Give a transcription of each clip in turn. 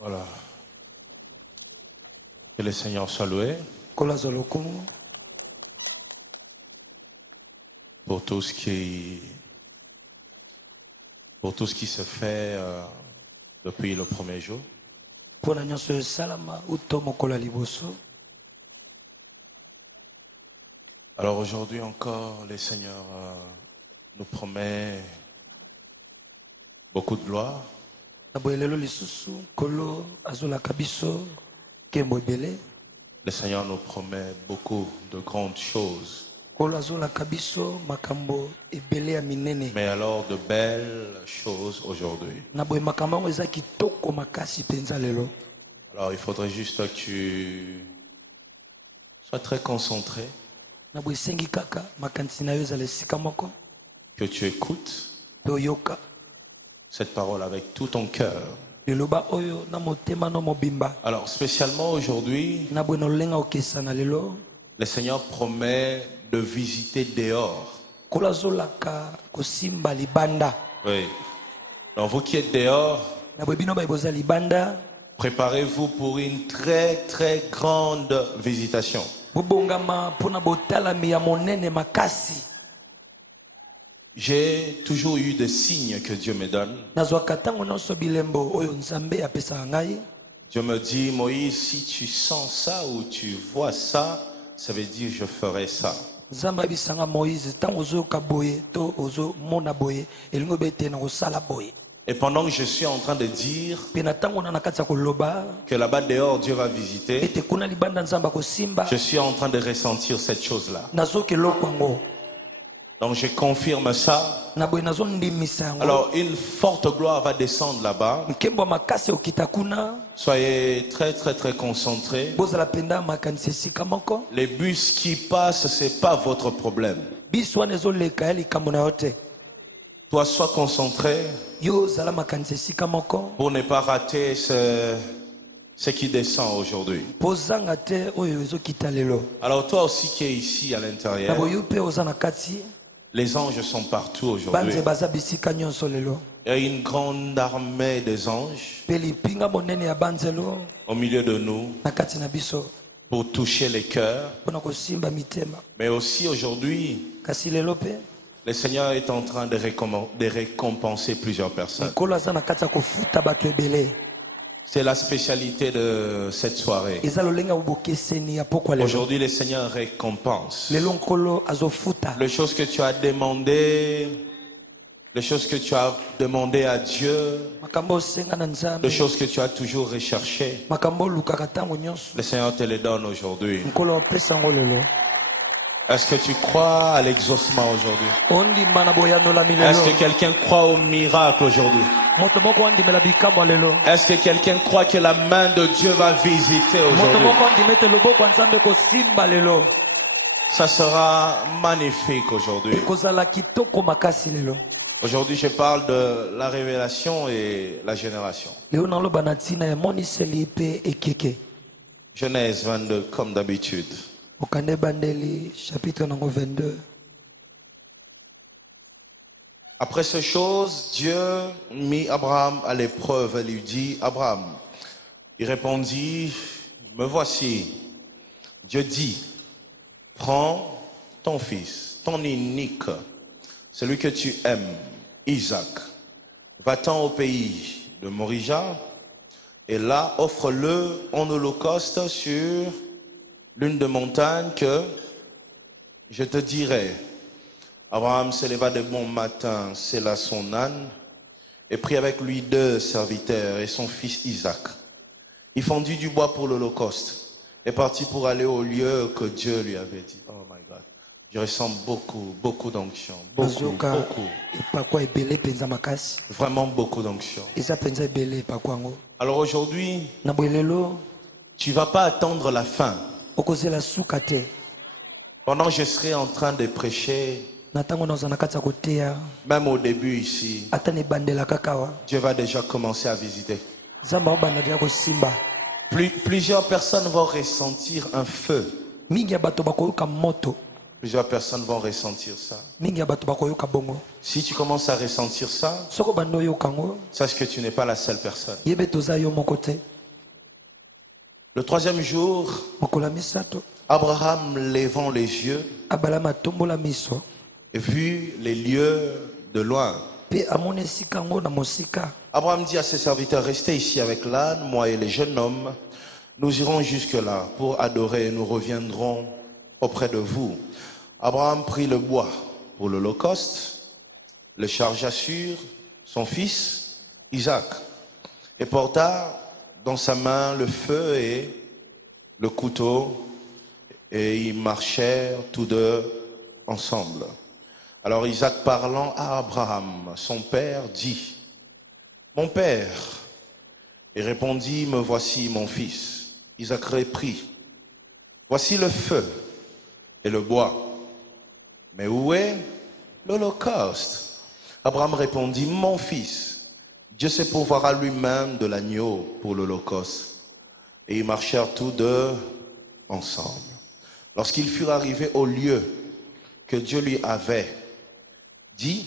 Voilà. Que le Seigneur soit loué pour tout ce qui se fait depuis le premier jour. Alors aujourd'hui encore, le Seigneur nous promet beaucoup de gloire. Le Seigneur nous promet beaucoup de grandes choses. Mais alors de belles choses aujourd'hui. Alors il faudrait juste que tu sois très concentré. Que tu écoutes cette parole avec tout ton cœur. Alors spécialement aujourd'hui, le Seigneur promet de visiter dehors. Oui. Donc vous qui êtes dehors, préparez-vous pour une très très grande visitation. J'ai toujours eu des signes que Dieu me donne. Dieu me dit, Moïse, si tu sens ça ou tu vois ça, ça veut dire je ferai ça. Et pendant que je suis en train de dire que là-bas dehors Dieu va visiter, je suis en train de ressentir cette chose-là. Donc je confirme ça. Alors une forte gloire va descendre là-bas. Soyez très très très concentrés. Les bus qui passent, c'est pas votre problème. Toi, sois concentré pour ne pas rater ce qui descend aujourd'hui. Alors toi aussi qui es ici à l'intérieur, les anges sont partout aujourd'hui. Il y a une grande armée des anges au milieu de nous pour toucher les cœurs. Mais aussi aujourd'hui, le Seigneur est en train de récompenser plusieurs personnes. C'est la spécialité de cette soirée. Aujourd'hui, le Seigneur récompense. Les choses que tu as demandées, les choses que tu as demandées à Dieu, les choses que tu as toujours recherchées, le Seigneur te les donne aujourd'hui. Est-ce que tu crois à l'exaucement aujourd'hui? Est-ce que quelqu'un croit au miracle aujourd'hui? Est-ce que quelqu'un croit que la main de Dieu va visiter aujourd'hui? Ça sera magnifique aujourd'hui. Aujourd'hui, je parle de la révélation et la génération. Genèse 22, comme d'habitude. Chapitre 22. Après ces choses, Dieu mit Abraham à l'épreuve et lui dit, Abraham, il répondit, me voici. Dieu dit, prends ton fils, ton unique, celui que tu aimes, Isaac, va-t'en au pays de Morija, et là offre-le en holocauste sur l'une des montagnes que je te dirai. Abraham se leva de bon matin, sella son âne, et prit avec lui 2 serviteurs et son fils Isaac. Il fendit du bois pour l'holocauste et partit pour aller au lieu que Dieu lui avait dit. Oh my God. Je ressens beaucoup d'onction. Beaucoup. Vraiment beaucoup d'onction. Alors aujourd'hui, tu ne vas pas attendre la fin. Pendant que je serai en train de prêcher, même au début ici, Dieu va déjà commencer à visiter. Plusieurs personnes vont ressentir un feu. Plusieurs personnes vont ressentir ça. Si tu commences à ressentir ça, sache que tu n'es pas la seule personne. Le troisième jour, Abraham levant les yeux, vit les lieux de loin. Abraham dit à ses serviteurs, restez ici avec l'âne, moi et les jeunes hommes, nous irons jusque-là pour adorer et nous reviendrons auprès de vous. Abraham prit le bois pour l'holocauste, le chargea sur son fils Isaac et porta dans sa main le feu et le couteau, et ils marchèrent tous deux ensemble. Alors Isaac, parlant à Abraham, son père, dit, « Mon père !» Et répondit, « Me voici, mon fils. » Isaac reprit, « Voici le feu et le bois. Mais où est l'holocauste ?» Abraham répondit, « Mon fils, Dieu sait pourvoira lui-même de l'agneau pour l'holocauste. » Et ils marchèrent tous deux ensemble. Lorsqu'ils furent arrivés au lieu que Dieu lui avait dit,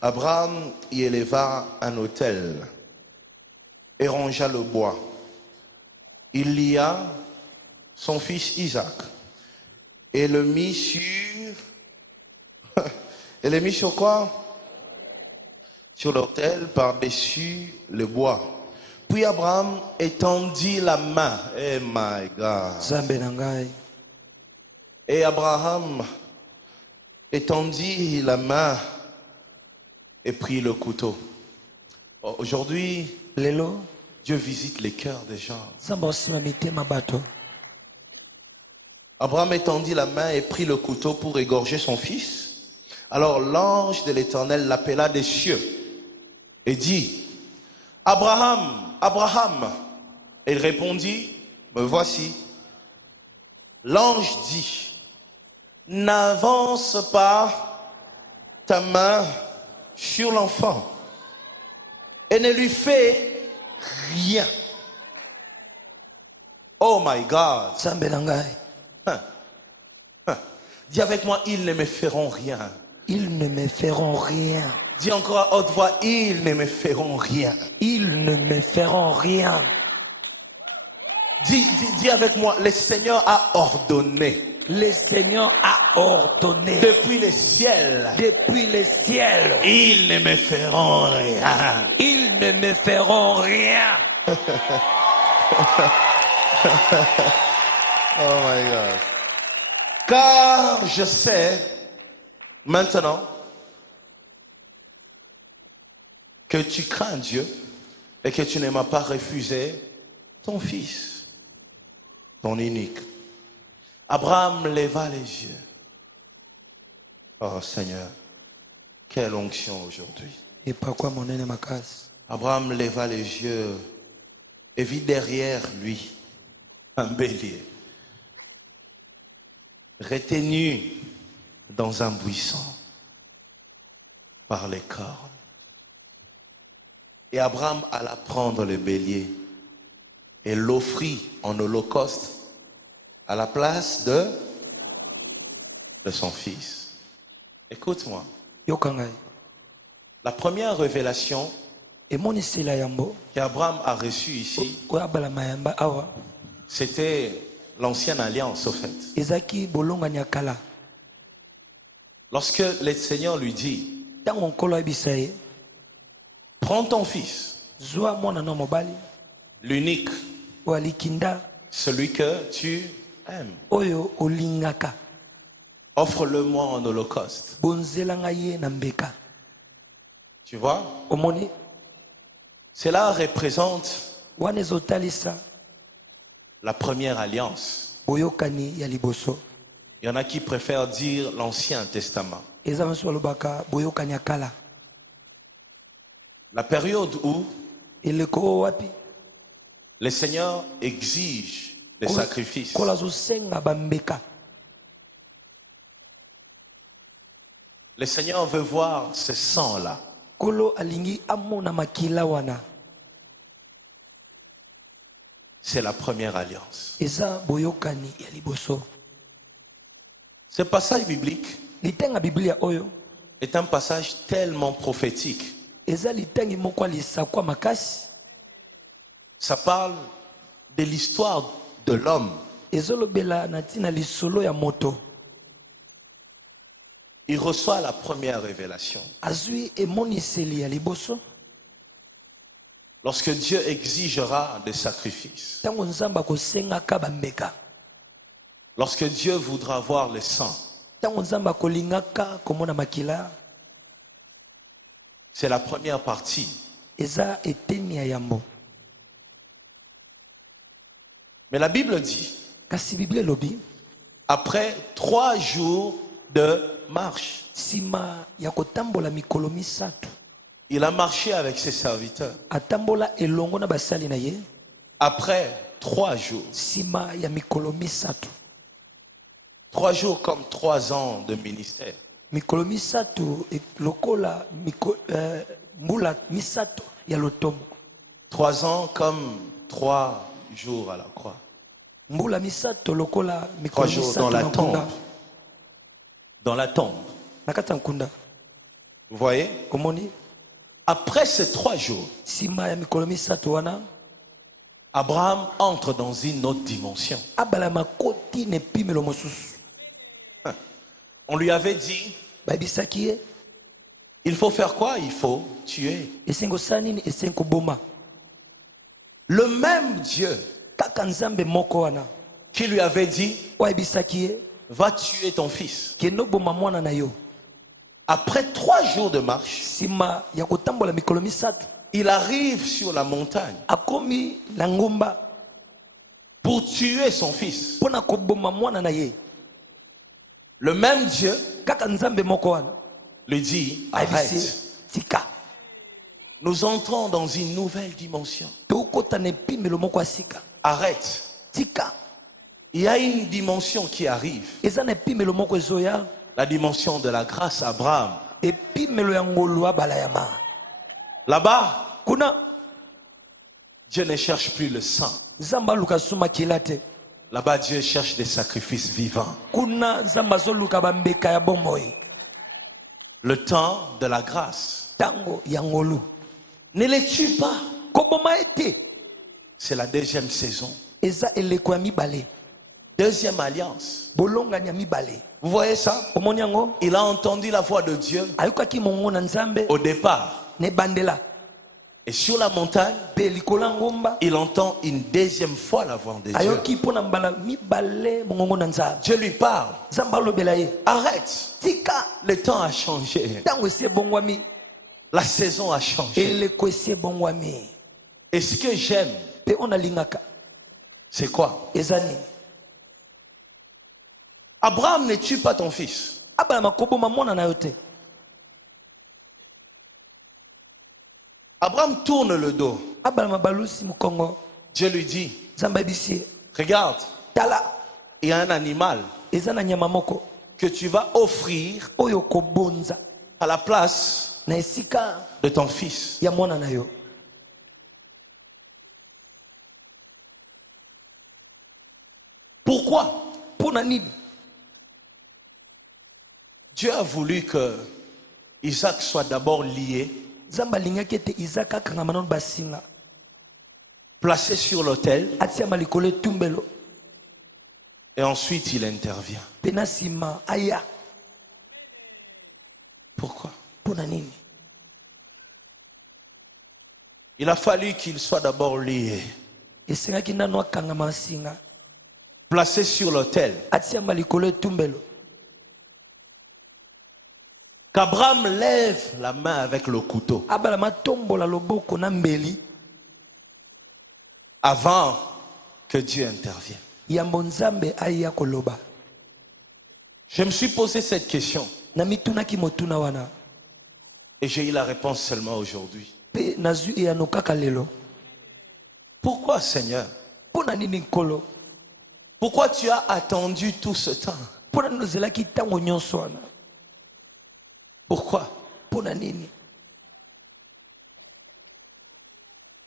Abraham y éleva un autel et rangea le bois. Il lia son fils Isaac et le mit sur... et le mit sur quoi? Sur l'autel par-dessus le bois. Puis Abraham étendit la main. Oh my God. Et Abraham étendit la main et prit le couteau. Aujourd'hui, Dieu visite les cœurs des gens. Abraham étendit la main et prit le couteau pour égorger son fils. Alors l'ange de l'Éternel l'appela des cieux et dit, « Abraham, Abraham !» Et il répondit, « Me voici. » L'ange dit, « N'avance pas ta main sur l'enfant et ne lui fais rien. » Oh my God. Dis avec moi, ils ne me feront rien. Ils ne me feront rien. Dis encore à haute voix, ils ne me feront rien. Ils ne me feront rien. Dis avec moi, le Seigneur a ordonné. Le Seigneur a ordonné. Depuis les ciels. Depuis les ciels. Ils ne me feront rien. Ils ne me feront rien. Oh my God. Car je sais maintenant que tu crains Dieu et que tu ne m'as pas refusé ton fils, ton unique. Abraham leva les yeux. Oh Seigneur, quelle onction aujourd'hui. Et pourquoi mon ennemi ma casse? Abraham leva les yeux et vit derrière lui un bélier retenu dans un buisson par les cornes. Et Abraham alla prendre le bélier et l'offrit en holocauste à la place de son fils. Écoute-moi. La première révélation qu'Abraham a reçue ici, c'était l'ancienne alliance, au fait. Lorsque le Seigneur lui dit, prends ton fils, l'unique, celui que tu aimes, offre-le-moi en holocauste. Tu vois? Cela représente la première alliance. Il y en a qui préfèrent dire l'Ancien Testament. La période où le Seigneur exige des sacrifices. Le Seigneur veut voir ce sang-là. C'est la première alliance. Ce passage biblique est un passage tellement prophétique. Ça parle de l'histoire de l'homme. ezolobela na ntina lisolo ya moto. Il reçoit la première révélation. Azwi emoniseli ya liboso. Lorsque Dieu exigera des sacrifices. Tango nzamba kosengaka bambeka. Lorsque Dieu voudra voir le sang. Tango nzamba kolingaka komona makila. C'est la première partie. Eza eteni ya yambo. Mais la Bible dit, Kasi Bible lobi, après 3 jours de marche, sima ya kotambola mikolo misato, il a marché avec ses serviteurs. atambola elongo na basali na ye, Après 3 jours. sima ya mikolo misato. 3 jours comme 3 ans de ministère. Mikolo misato lokola mbula misato ya lotomo. 3 ans comme 3 jours à la croix. Mbula misato lokola 3 mikolo jours misato dans la na tombe. nkunda. Dans la tombe. Nakata nkunda. Vous voyez? Omoni, Après ces 3 jours, sima ya mikolo misato wana, Abraham entre dans une autre dimension. abala makoti ne pimelo mosusu. On lui avait dit, Babisaki ye, il faut faire quoi? Il faut tuer. esengo sanini esengo boma. Le même Dieu Kaka nzambe moko wana, qui lui avait dit, wayebisaki ye, va tuer ton fils. kendo boma mwana na yo. Après 3 jours de marche, Sima ya kotambola mikolo misato, il arrive sur la montagne akomi na ngomba pour tuer son fils. pona koboma mwana na ye. Le même Dieu Kaka nzambe moko wana, lui dit, ayebisi arrête. tika. Nous entrons dans une nouvelle dimension. Tokota na epimelo moko asika. Arrête. Tika. Il y a une dimension qui arrive. Eza na epimelo moko ezoya, La dimension de la grâce à Abraham. epimelo ya ngolu abala ya ma. Là-bas, Kuna Dieu ne cherche plus le sang. nzamba luka suma kilate. Là-bas, Dieu cherche des sacrifices vivants. Kuna nzamba zoluka bambeka ya bomoi. Le temps de la grâce. Tango ya ngolu. Ne les tue pas. Koboma ete. C'est la 2e saison. Eza eleko ya mibale. 2e alliance. Bolongani ya mibale. Vous voyez ça? Omoni yango? Il a entendu la voix de Dieu Ayokaki mongo na nzambe au départ. ne bandela. Et sur la montagne, Pe likola ngomba. il entend une 2e fois la voix de Dieu. Ayoki pona mbala mibale mongo na nzambe. Dieu lui parle. Nzamba lobela ye. Arrête. Tika. Le temps a changé. Tango ese bongwami. La saison a changé. Eleko ese bongwami. Et ce que j'aime, Pe ona lingaka. c'est quoi? Eza nini? Abraham, ne tue pas ton fils. Abala makoboma mwana na yo te. Abraham tourne le dos. Abala mabalusi mukongo. Dieu lui dit, Nzamba ebisi. regarde, Tala. il y a un animal Eza na nyama moko. que tu vas offrir Oyo kobonza. à la place Na esika de ton fils. ya mwana na yo. Pourquoi? Pona nini? Dieu a voulu que Isaac soit d'abord lié, Nzamba lingaki ete Isaka akangama nano basinga. placé sur l'autel, Atiama likolo etumbelo. et ensuite il intervient. Pena nsima aya. Pourquoi? Pona nini? Il a fallu qu'il soit d'abord lié, Esengaki nano akangama singa. placé sur l'autel, Atiama likolo etumbelo. qu'Abraham lève la main avec le couteau Abala matombola loboko na mbeli. avant que Dieu intervienne. Yambo nzambe aya koloba. Je me suis posé cette question Na mitunaki motuna wana. et j'ai eu la réponse seulement aujourd'hui. Pe nazu eyano kaka lelo. Pourquoi, Seigneur? Pona nini nkolo? Pourquoi tu as attendu tout ce temps? Pona nini ozelaki tango nyonso wana? Pourquoi? Pona nini?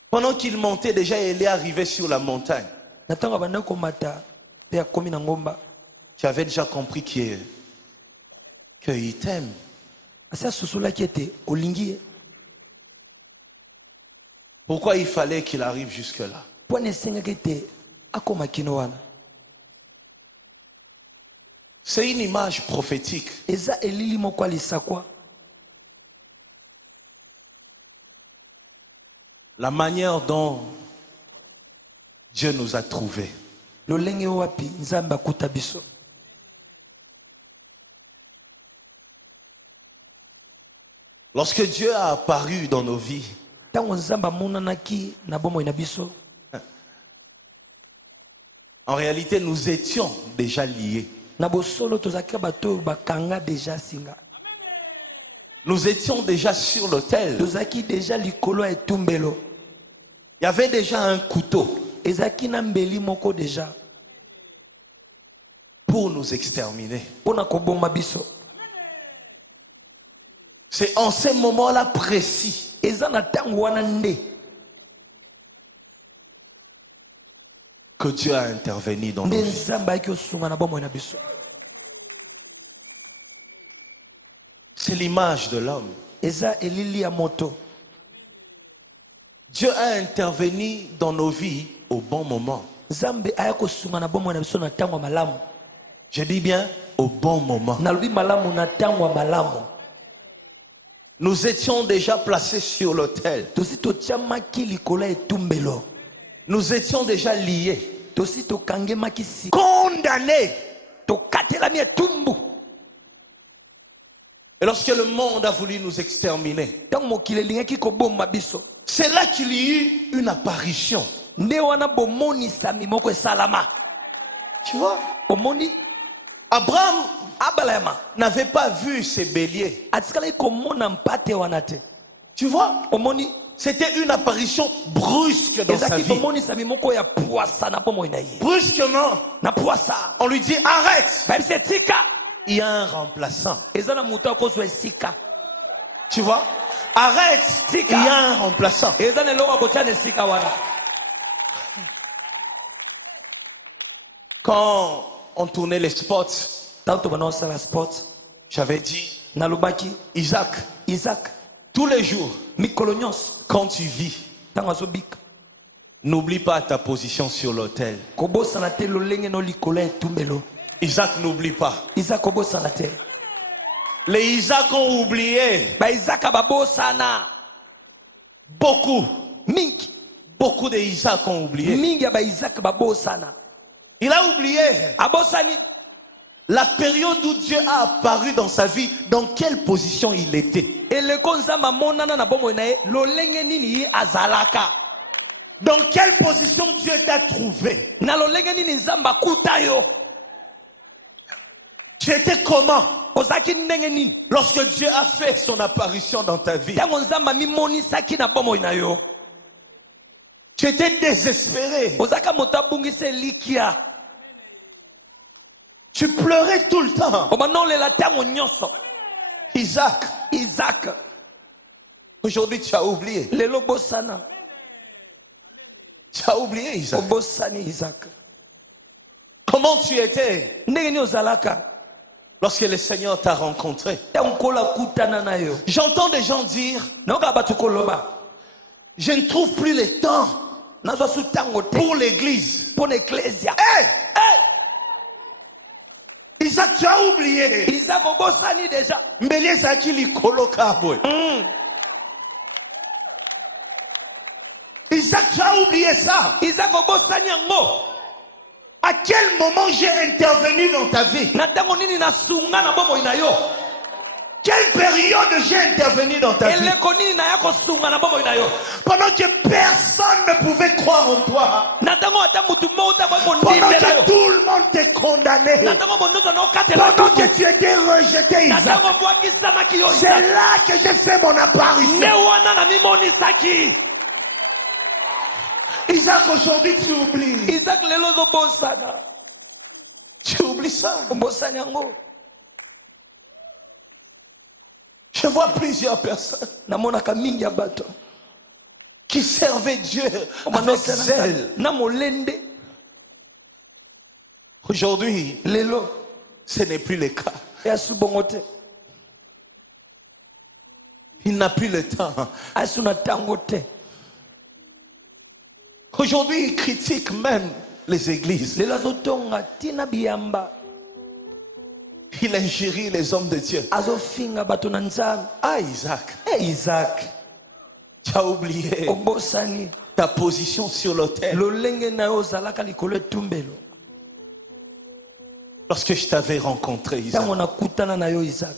Pendant qu'il montait, déjà il est arrivé sur la montagne. Na tango abanda komata pe akomi na ngomba. Tu avais déjà compris qu'il t'aime. Asi asosolaki ete olingi ye. Pourquoi il fallait qu'il arrive jusque-là? Pona esengaki ete akoma kino wana. C'est une image prophétique. Eza elili moko alisakwa. La manière dont Dieu nous a trouvés. Lolenge wapi nzamba kuta biso. Lorsque Dieu a apparu dans nos vies, Tango nzamba monanaki na bomo ina biso. en réalité, nous étions déjà liés. Na bosolo tozaka bato bakanga déjà singa. Nous étions déjà sur l'autel. Tozaki déjà likolo etumbelo. Il y avait déjà un couteau Ezaki na mbeli moko déjà pour nous exterminer. pona koboma biso. C'est en ces moments-là précis Eza na tango wana nde que Dieu a intervenu dans nos nde vies. nzamba yaki osunga na bomo ina biso. C'est l'image de l'homme. Eza elili ya moto. Dieu a intervenu dans nos vies au bon moment. Nzambe aya kosunga na bomo ina biso na tango ya malamu. Je dis bien au bon moment. Na lobi malamu na tango ya malamu. Nous étions déjà placés sur l'autel. Tosi totiamaki likolo etumbelo. Nous étions déjà liés, Tosi tokangemaki si. condamnés. Tokatelami etumbu. Et lorsque le monde a voulu nous exterminer, Tango mokili elingaki koboma biso. c'est là qu'il y eut une apparition. Nde wana bomonisami moko esalama. Tu vois, Omoni Abraham abalayama. n'avait pas vu ces béliers. Atikalaki komona mpate wana te. Tu vois, Omoni c'était une apparition brusque dans sa ezaki vie. bomonisami moko ya puasa na bomo na ye. Brusquement, Na puasa. on lui dit arrête. Bayebisi etika. Il y a un remplaçant. Eza na moto akozwa esika. Tu vois, arrête. Il Tika. y a un remplaçant. Eza na eloko akotia na esika wana. Quand on tournait les spots, Tanto bana osala sport. j'avais dit, Nalobaki Isaac, Isaac tous les jours, mikolo nyonso quand tu vis, ntango azobika n'oublie pas ta position sur l'autel. kobosana te lolenge no likolo ya etumbelo. Isaac n'oublie pas. Isaac kobosana te. Les Isaac ont oublié Baisaka babosana beaucoup. mingi. Beaucoup de Isaac ont oublié. Mingi ya baisaka babosana. Il a oublié Abosani la période où Dieu a apparu dans sa vie, dans quelle position il était. eleko nzamba monana na bomo na ye lolenge nini ye azalaka. Dans quelle position Dieu t'a trouvé. Na lolenge nini nzamba kuta yo. Tu étais comment Ozaki ndenge nini lorsque Dieu a fait son apparition dans ta vie. tango nzamba mimonisaki na bomo na yo. Tu étais désespéré. Ozaka moto abungisa likia. Tu pleurais tout le temps. Obanolela tango nyonso. Isaac, Isaac aujourd'hui tu as oublié. lelo bosana. Tu as oublié Isaac. Obosani Isaac. Comment tu étais Ndenge ni ozalaka lorsque le Seigneur t'a rencontré. tango kola kutana na yo. J'entends des gens dire, Naoka batu koloba. je ne trouve plus le temps Nazwa su tango te. pour l'église. Pour l'ecclésia. Hey! Hey! Isaac, tu as oublié. Isaac obosani déjà. Mbele zaki likolo kabwe. Isaac, tu as oublié ça. Isaac obosani yango. À quel moment j'ai intervenu dans ta vie? Na tango nini nasunga na bomo ina yo. Quelle période j'ai intervenu dans ta vie? Eleko nini na yako sunga na bomo ina yo. Pendant que personne ne pouvait croire en toi. Na tango ata mutu mota kwa Pendant mondimbe na yo. que tout le monde te condamnait. Na tango mondoza na okatela Pendant que tutu. tu étais rejeté, Na Isaac. tango bwaki samaki yo C'est Isaac. là que j'ai fait mon apparition. Ne wana na mimonisaki. Isaac, aujourd'hui tu oublies. Isaac lelo zobosana. Tu oublies ça. Obosani yango. Je vois plusieurs personnes Namonaka mingi ya bato. qui servaient Dieu avec zèle. Na molende. Aujourd'hui, Lelo. ce n'est plus le cas. Ya subongote. Il n'a plus le temps. Asuna tango te. Aujourd'hui, il critique même les églises. lelo azotonga tina biyamba Il injurie les hommes de Dieu. azofinga bato na nzambe. Ah, Isaac, Isaac tu as oublié obosani ta position sur l'autel. lolenge na yo ozalaka likolo etumbelo. Lorsque je t'avais rencontré, Isaac, ntango nakutana na yo Isaac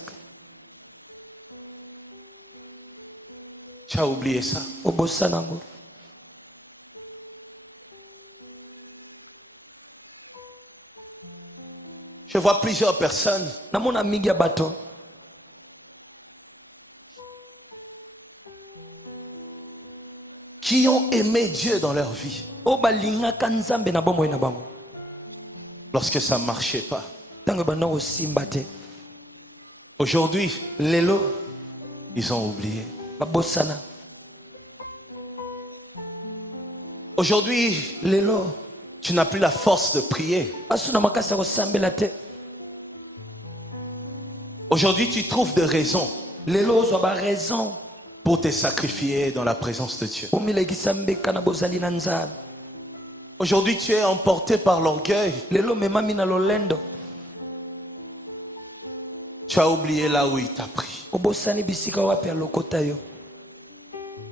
tu as oublié ça. obosana yango. Je vois plusieurs personnes namona mingi ya bato qui ont aimé Dieu dans leur vie. oyo balingaka nzambe na bomoi na bango Lorsque ça ne marchait pas. ntango ebanda kosimba te, Aujourd'hui, lelo ils ont oublié. babosana. Aujourd'hui, Lelo tu n'as plus la force de prier. basuna makasi ya kosambela te. Aujourd'hui, tu trouves des raisons Lelo ozwa baraison pour te sacrifier dans la présence de Dieu. omilekisa mbeka na bozali na nzambe. Aujourd'hui, tu es emporté par l'orgueil. Lelo memami na lolendo Tu as oublié là où il t'a pris. obosani bisika wapi alokota yo.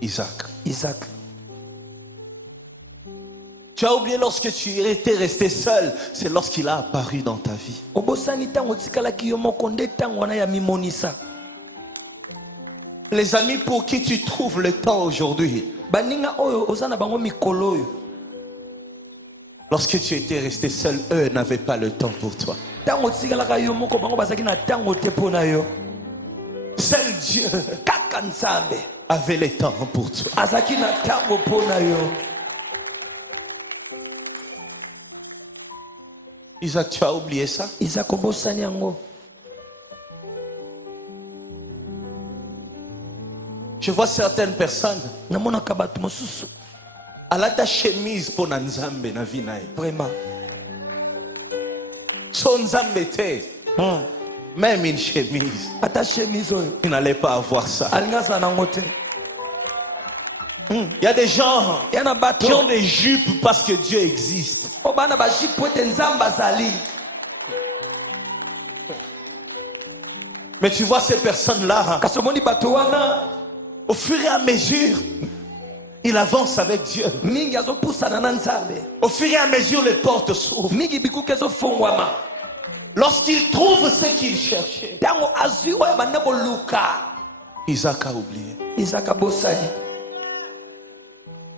Isaac. Isaac Tu as oublié lorsque tu étais resté seul, c'est lorsqu'il a apparu dans ta vie. obosani ntango otikalaki yo moko nde ntango wana ya mimonisa. Les amis pour qui tu trouves le temps aujourd'hui, baninga oyo oza na bango mikolo oyo lorsque tu étais resté seul, eux n'avaient pas le temps pour toi. ntango otikalaka yo moko bango bazalaki na ntango te mpo na yo. Seul Dieu kaka nzambe avait le temps pour toi. azalaki na ntango mpo na yo. Isaac, tu as oublié ça? Isaac obosani yango. Je vois certaines personnes, namonaka bato mosusu à ta chemise pour Nzambe na vie nae. vraiment Son Nzambe te, même une chemise, ata chemise oyo il n'allait pas avoir ça. alingi azala nango te. Il y a des gens ya na bato qui ont des jupes parce que Dieu existe. oyo bana bajipe po ete nzambe azali. Mais tu vois ces personnes-là, kasi omoni bato wana au fur et à mesure, il avance avec Dieu. mingi azopusana na nzambe, Au fur et à mesure, les portes s'ouvrent. mingi bikuki ezofungwama Lorsqu'il trouve ce qu'il cherchait, ntango azwi oyo bande koluka. Isaac a oublié. Isaac abosani.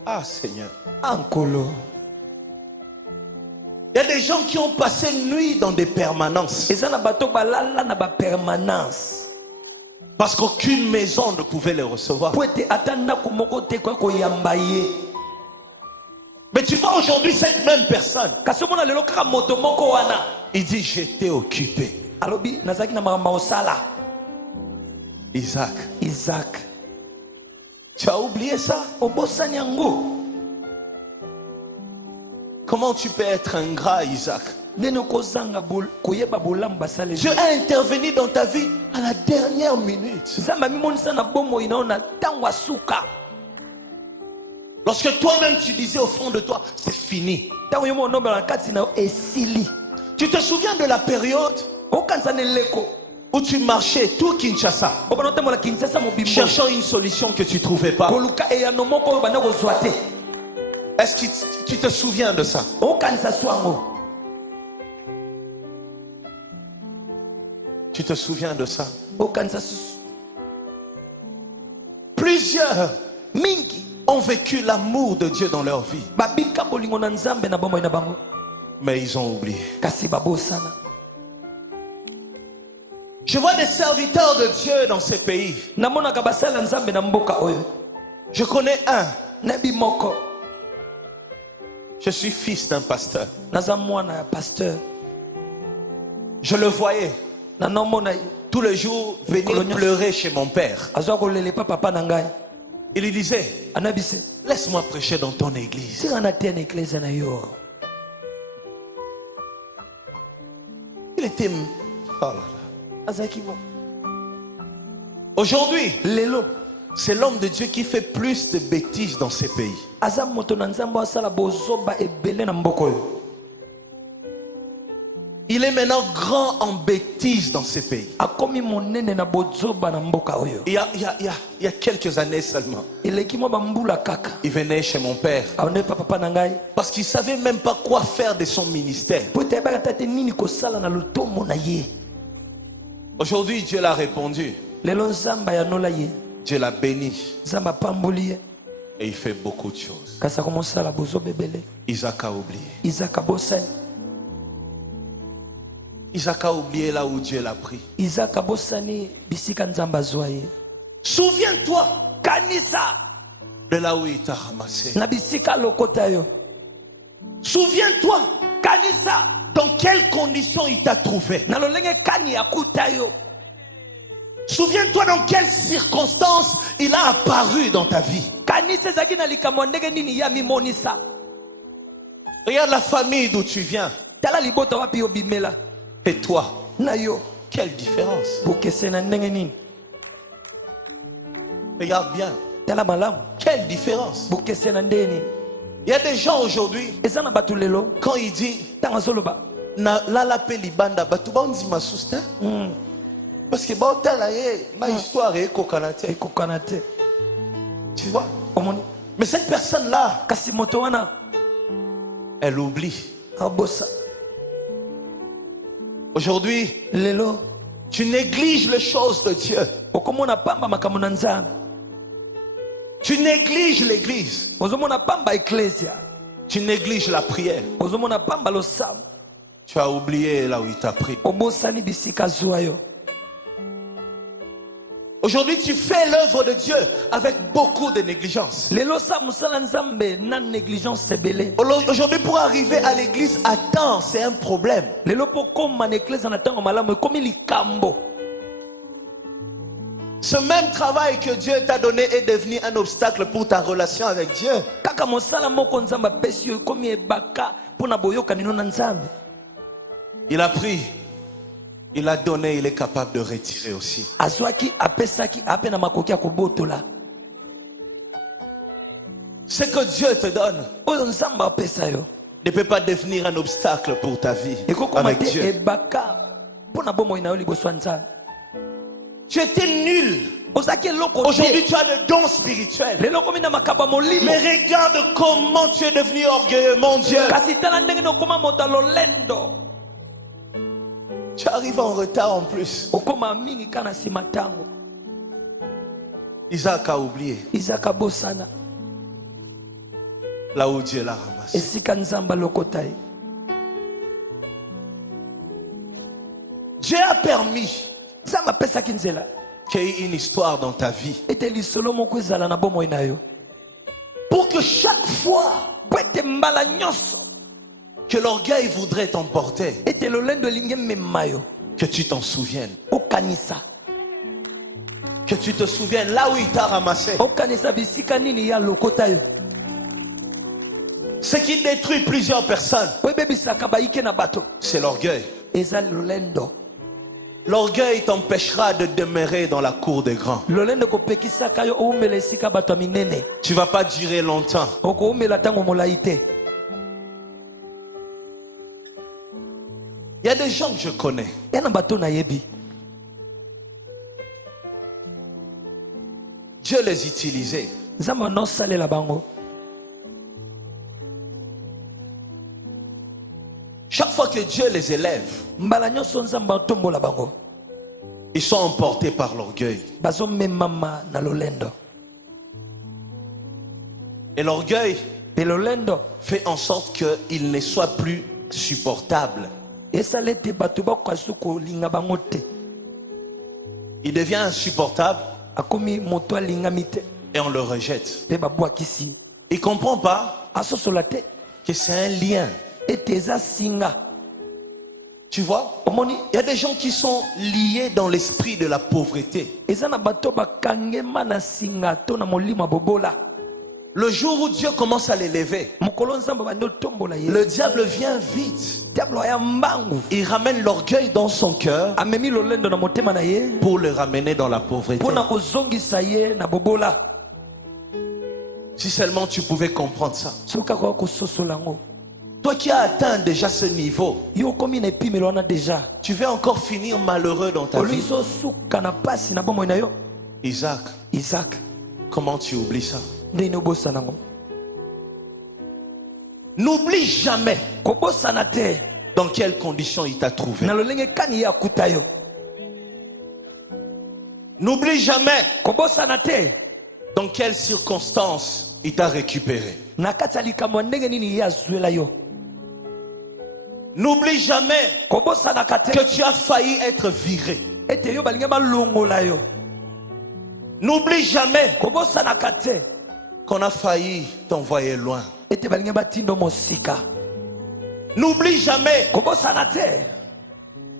Ah Seigneur. ankolo Il y a des gens qui ont passé une nuit dans des permanences. eza na bato balala na bapermanence Parce qu'aucune maison ne pouvait les recevoir. po ete ata ndako moko te kwa koyamba ye. Mais tu vois aujourd'hui cette même personne, kasi omona lelo kaka moto moko wana il dit j'étais occupé. alobi nazalaki na makambo ya kosala. Isaac, Isaac tu as oublié ça? obosani yango. Comment tu peux être ingrat, Isaac? ndeni okozanga koyeba bolamu basale. Dieu a intervenu dans ta vie à la dernière minute. nzambe amimonisa na bomoi na yo na ntango asuka. Lorsque toi-même tu disais au fond de toi, c'est fini. ntango yo monomela na kati na yo esili. Tu te souviens de la période okanisa na eleko où tu marchais tout Kinshasa, obana otambola Kinshasa mobimbo cherchant une solution que tu ne trouvais pas. koluka eyano moko oyo banda kozwa te. Est-ce que tu te souviens de ça? okanisa so yango. Tu te souviens de ça? okanisa susu. Plusieurs mingi ont vécu l'amour de Dieu dans leur vie, babika bolingo na nzambe na bomoi na bango mais ils ont oublié. kasi babosana. Je vois des serviteurs de Dieu dans ces pays. namonaka basala ya nzambe na mboka oyo. Je connais un. nayebi moko Je suis fils d'un pasteur. naza mwana ya pasteur. Je le voyais na nomona tous les jours venir pleurer chez mon père. azwa kolelepa papa na ngai Il lui disait, anabise laisse-moi prêcher dans ton église. tika na te na eklezia na yo. Il était... Oh là là. azalaki mo Aujourd'hui, lelo c'est l'homme de Dieu qui fait plus de bêtises dans ces pays. aza moto na nzambe asala bozoba ebele na mboka oyo. Il est maintenant grand en bêtises dans ces pays. akomi monene na bozoba na mboka oyo. Il y a quelques années seulement, Eleki mwa bambula kaka. il venait chez mon père Aone papa na ngai. parce qu'il ne savait même pas quoi faire de son ministère. Po te ba tate nini kosala na lotomo na ye. Aujourd'hui, Dieu l'a répondu. Lelo nzamba ya nola ye. Dieu l'a béni Nzamba pamboli ye. et il fait beaucoup de choses. Kasa komosala bozobebele. Isaac a oublié. Isaac abosani. Isaac a oublié là où Dieu l'a pris. Isaac abosani bisika nzamba zwa ye. Souviens-toi Kanisa de là où il t'a ramassé. na bisika lokota yo. Souviens-toi Kanisa dans quelles conditions il t'a trouvé. na lolenge kani akuta yo. Souviens-toi dans quelles circonstances il a apparu dans ta vie. Kanisa ezaki na likambo ndenge nini ya mimonisa. Regarde la famille d'où tu viens. Tala libota wapi obimela. Et toi, Na yo quelle différence. bokese na ndenge nini. Regarde bien. Tala malamu Quelle différence. bokese na ndenge nini. Il y a des gens aujourd'hui, Eza na bato lelo quand il dit tanga zoloba. na la pe libanda batu ba on dit ma sousta parce que ba otala ye ma histoire est kokanate. Ekokana te. Tu vois. Omoni Mais cette personne là, kasi moto wana elle oublie. abosa. Aujourd'hui, Lelo tu négliges les choses de Dieu. okomona pamba makambo na nzambe. Tu négliges l'église. Ozomona pamba ecclesia. Tu négliges la prière. Ozomona pamba losamu. Tu as oublié là où il t'a pris. Obosani bisika zwa yo. Aujourd'hui, tu fais l'œuvre de Dieu avec beaucoup de négligence. Lelo sa musala nzambe na négligence sebele. Aujourd'hui, pour arriver à l'église à temps, c'est un problème. Lelo pokoma na ecclesia na tango malamu ekomi likambo. Ce même travail que Dieu t'a donné est devenu un obstacle pour ta relation avec Dieu. Kaka mosala moko nzamba pesi yo ekomi ebaka pona boyoka nino na nzambe. Il a pris, il a donné, il est capable de retirer aussi. Azwaki apesaki ape na makoki ya kobotola. Ce que Dieu te donne Oyo nzamba apesa yo. ne peut pas devenir un obstacle pour ta vie Ekokoma avec te Dieu. ebaka pona bomoi na yo liboso ya nzambe. Tu étais nul. Ozaki eloko Aujourd'hui, te. tu as le don spirituel. Lelo komi na makaba molimo. Mais regarde comment tu es devenu orgueilleux, mon Dieu. Kasi tala ndenge nokoma moto lolendo. Tu arrives en retard en plus. Okoma mingi kana sima tango. Isaac a oublié Isaac abosana. là où Dieu l'a ramassé. Esika nzamba lokota ye. Dieu a permis Nzamba pesaki nzela. qu'il y ait une histoire dans ta vie. Ete lisolo moko ezala na bomoi na yo. Pour que chaque fois Po ete mbala nyonso. que l'orgueil voudrait t'emporter, Ete lolendo elingi emema yo. que tu t'en souviennes. Okanisa. Que tu te souviennes là où il t'a ramassé. Okanisa bisika nini ya lokota yo. Ce qui détruit plusieurs personnes, Po ebebisaka baike na bato. c'est l'orgueil. Eza lolendo. L'orgueil t'empêchera de demeurer dans la cour des grands. Lolendo kopekisaka yo oumela esika bato ya minene. Tu ne vas pas durer longtemps. Okoumela tango molai te. Il y a des gens que je connais. Ya na bato na yebi. Dieu les utilisait. Nzamba no salela bango. Chaque fois que Dieu les élève, Mbala nyonso nzamba otombola bango. ils sont emportés par l'orgueil. Bazo memama na lolendo. Et l'orgueil Et lolendo fait en sorte qu'il ne soit plus supportable. esalete bato bakwasu kolinga bango te. Il devient insupportable Akomi moto alingami te. et on le rejette. Pe babwakisi. Il ne comprend pas Asosola te. que c'est un lien. Ete eza singa. Tu vois, Omoni il y a des gens qui sont liés dans l'esprit de la pauvreté. eza na bato bakangema na singa to na molimo bobola. Le jour où Dieu commence à l'élever, Mokolo nzamba bando tombola ye. le diable vient vite. Diablo ya mbangu. Il ramène l'orgueil dans son cœur Amemi lolendo na motema na ye. pour le ramener dans la pauvreté. Pona kozongisa ye na bobola. Si seulement tu pouvais comprendre ça. Soka kwa kososola ngo. Toi qui as atteint déjà ce niveau, Yo komi na epimelo wana déjà. tu vas encore finir malheureux dans ta vie. Oliso suka na pasi na bomoi na yo. Isaac, Isaac, comment tu oublies ça? ndeni obosa nango. N'oublie jamais Kobosana te. dans quelles conditions il t'a trouvé. Na lolenge kani ya kuta yo. N'oublie jamais Kobosana te. dans quelles circonstances il t'a récupéré. Na kati ya likambo ndenge nini ya zwela yo. N'oublie jamais Kobosana kate. que tu as failli être viré. Ete yo balinga balongola yo. N'oublie jamais Kobosana kate. qu'on a failli t'envoyer loin. Ete balinga batindo mosika. N'oublie jamais Kobosana te.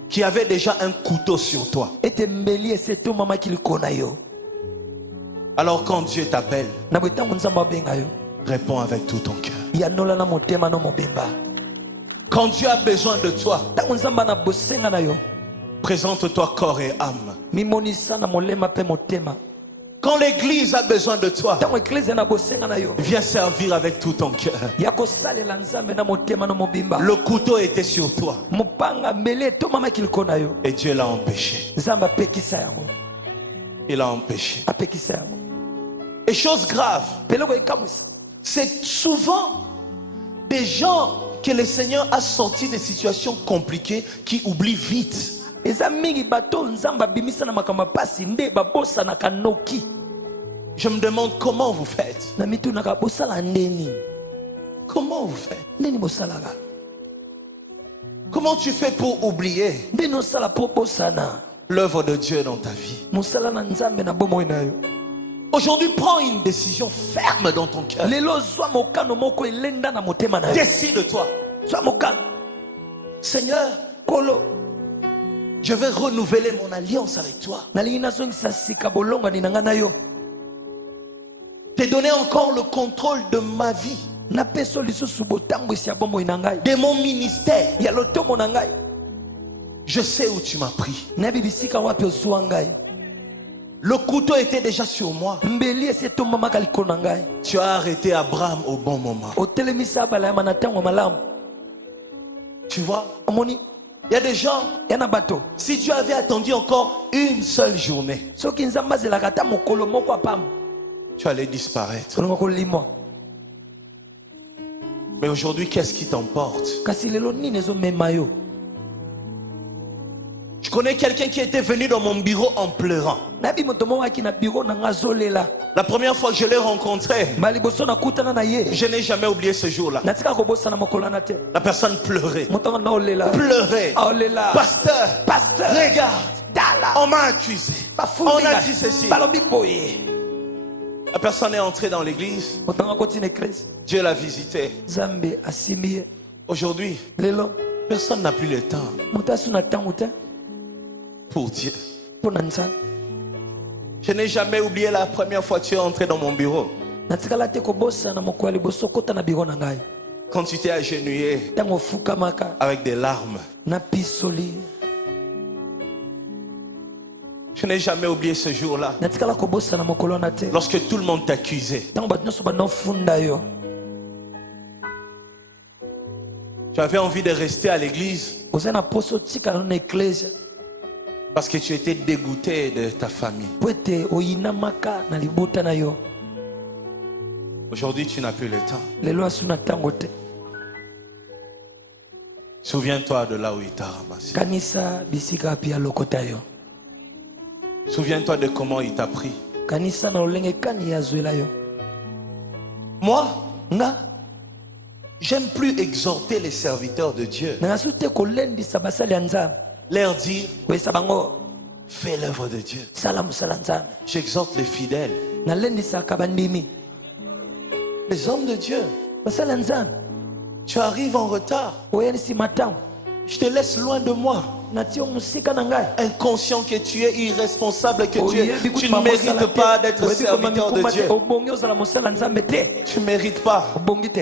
qu'il y avait déjà un couteau sur toi. Ete mbeli eseto mama kilikona yo. Alors quand Dieu t'appelle, Na bwetango nzamba benga yo. réponds avec tout ton cœur. Ya nola na motema no mobimba. Quand Dieu a besoin de toi, Tango nzamba na bosenga na yo. présente-toi corps et âme. Mimonisa na molema pe motema. Quand l'église a besoin de toi, Tango eklezia na bosenga na yo. viens servir avec tout ton cœur. Ya kosalela nzambe na motema no mobimba. Le couteau était sur toi Mopanga mbele to mama kilikona yo. et Dieu l'a empêché. Nzamba pekisa yango. Il a empêché. Apekisa yango. Et chose grave, Peloko ekamwisa. c'est souvent des gens que le Seigneur a sortis des situations compliquées qui oublient vite. Eza mingi bato nzamba bimisa na makambo pasi nde babosa na kanoki. Je me demande comment vous faites. Na mitu na kabosala ndeni. Comment vous faites? Ndeni bosalaka. Comment tu fais pour oublier Ndeni osala po bosana. l'œuvre de Dieu dans ta vie? Mosala na nzambe na bomoi na yo. Aujourd'hui, prends une décision ferme dans ton cœur. Lelo zwa mokano moko elenda na motema na yo. Décide-toi. Zwa mokano. Seigneur, Kolo. je vais renouveler mon alliance avec toi. Nalingi nazongisa sika bolonga ni nanga na yo. T'ai donné encore le contrôle de ma vie, Na peso lisusu botango isi ya bomoi na ngai. de mon ministère. Ya lotomo na ngai. Je sais où tu m'as pris. Na bibisika wapi ozwa ngai. Le couteau était déjà sur moi. Mbeli eseto mama kaliko na ngai. Tu as arrêté Abraham au bon moment. Otelemisa bala ya manatango malamu. Tu vois, Amoni. il y a des gens, Yana bato. si tu avais attendu encore une seule journée, Soki nzamba zelaka ata mokolo moko apam. tu allais disparaître. Kolonga kolimwa. Mais aujourd'hui, qu'est-ce qui t'emporte? Kasi lelo nini ezomema yo. Je connais quelqu'un qui était venu dans mon bureau en pleurant. Nabi moto moko aki na biro na nga zolela. La première fois que je l'ai rencontré, Mali boso na kutana na ye. je n'ai jamais oublié ce jour-là. Natika kobosana mokolo na te. La personne pleurait. Moto na olela. Pleurait. Olela. Pasteur, Pasteur. regarde, Dala. on m'a accusé. On a dit ceci. Balobi boye. La personne est entrée dans l'église. Moto na koti na église. Dieu l'a visité. Zambe asimie. Aujourd'hui, Lelo. personne n'a plus le temps Moto asuna tango te. pour Dieu. Pona nzambe. Je n'ai jamais oublié la première fois que tu es entré dans mon bureau. Natikala te kobosana mokolo ya liboso kota na biro na ngai. Quand tu t'es agenouillé Tango fukamaka. avec des larmes. Na pisoli. Je n'ai jamais oublié ce jour-là. Natikala kobosana mokolo na te. Lorsque tout le monde t'accusait. Tango bato nyonso banofunda yo. Tu avais envie de rester à l'église Oza na poso tikala na église. parce que tu étais dégoûté de ta famille. Po ete oyinamaka na libota na yo. Aujourd'hui, tu n'as plus le temps. Lelo asuna tango te. Souviens-toi de là où il t'a ramassé. Kanisa bisika pia lokota yo. Souviens-toi de comment il t'a pris. Kanisa na olenge kani ya zwela yo. Moi, Nga j'aime plus exhorter les serviteurs de Dieu. na sute kolendisa basali ya nzambe. Leur dire, Kwesa bango fais l'œuvre de Dieu. sala musala nzambe. J'exhorte les fidèles, Nalendisaka bandimi. les hommes de Dieu. Basala nzambe. Tu arrives en retard. Oyenisi matango. Je te laisse loin de moi. Natio musika na ngai. Inconscient que tu es, irresponsable que tu es. Oyebi Tu kutu ne mérites pas d'être Oyebi serviteur de komami Dieu. kumate, obongi ozala musala nzambe te. Tu ne mérites pas. Obongi te.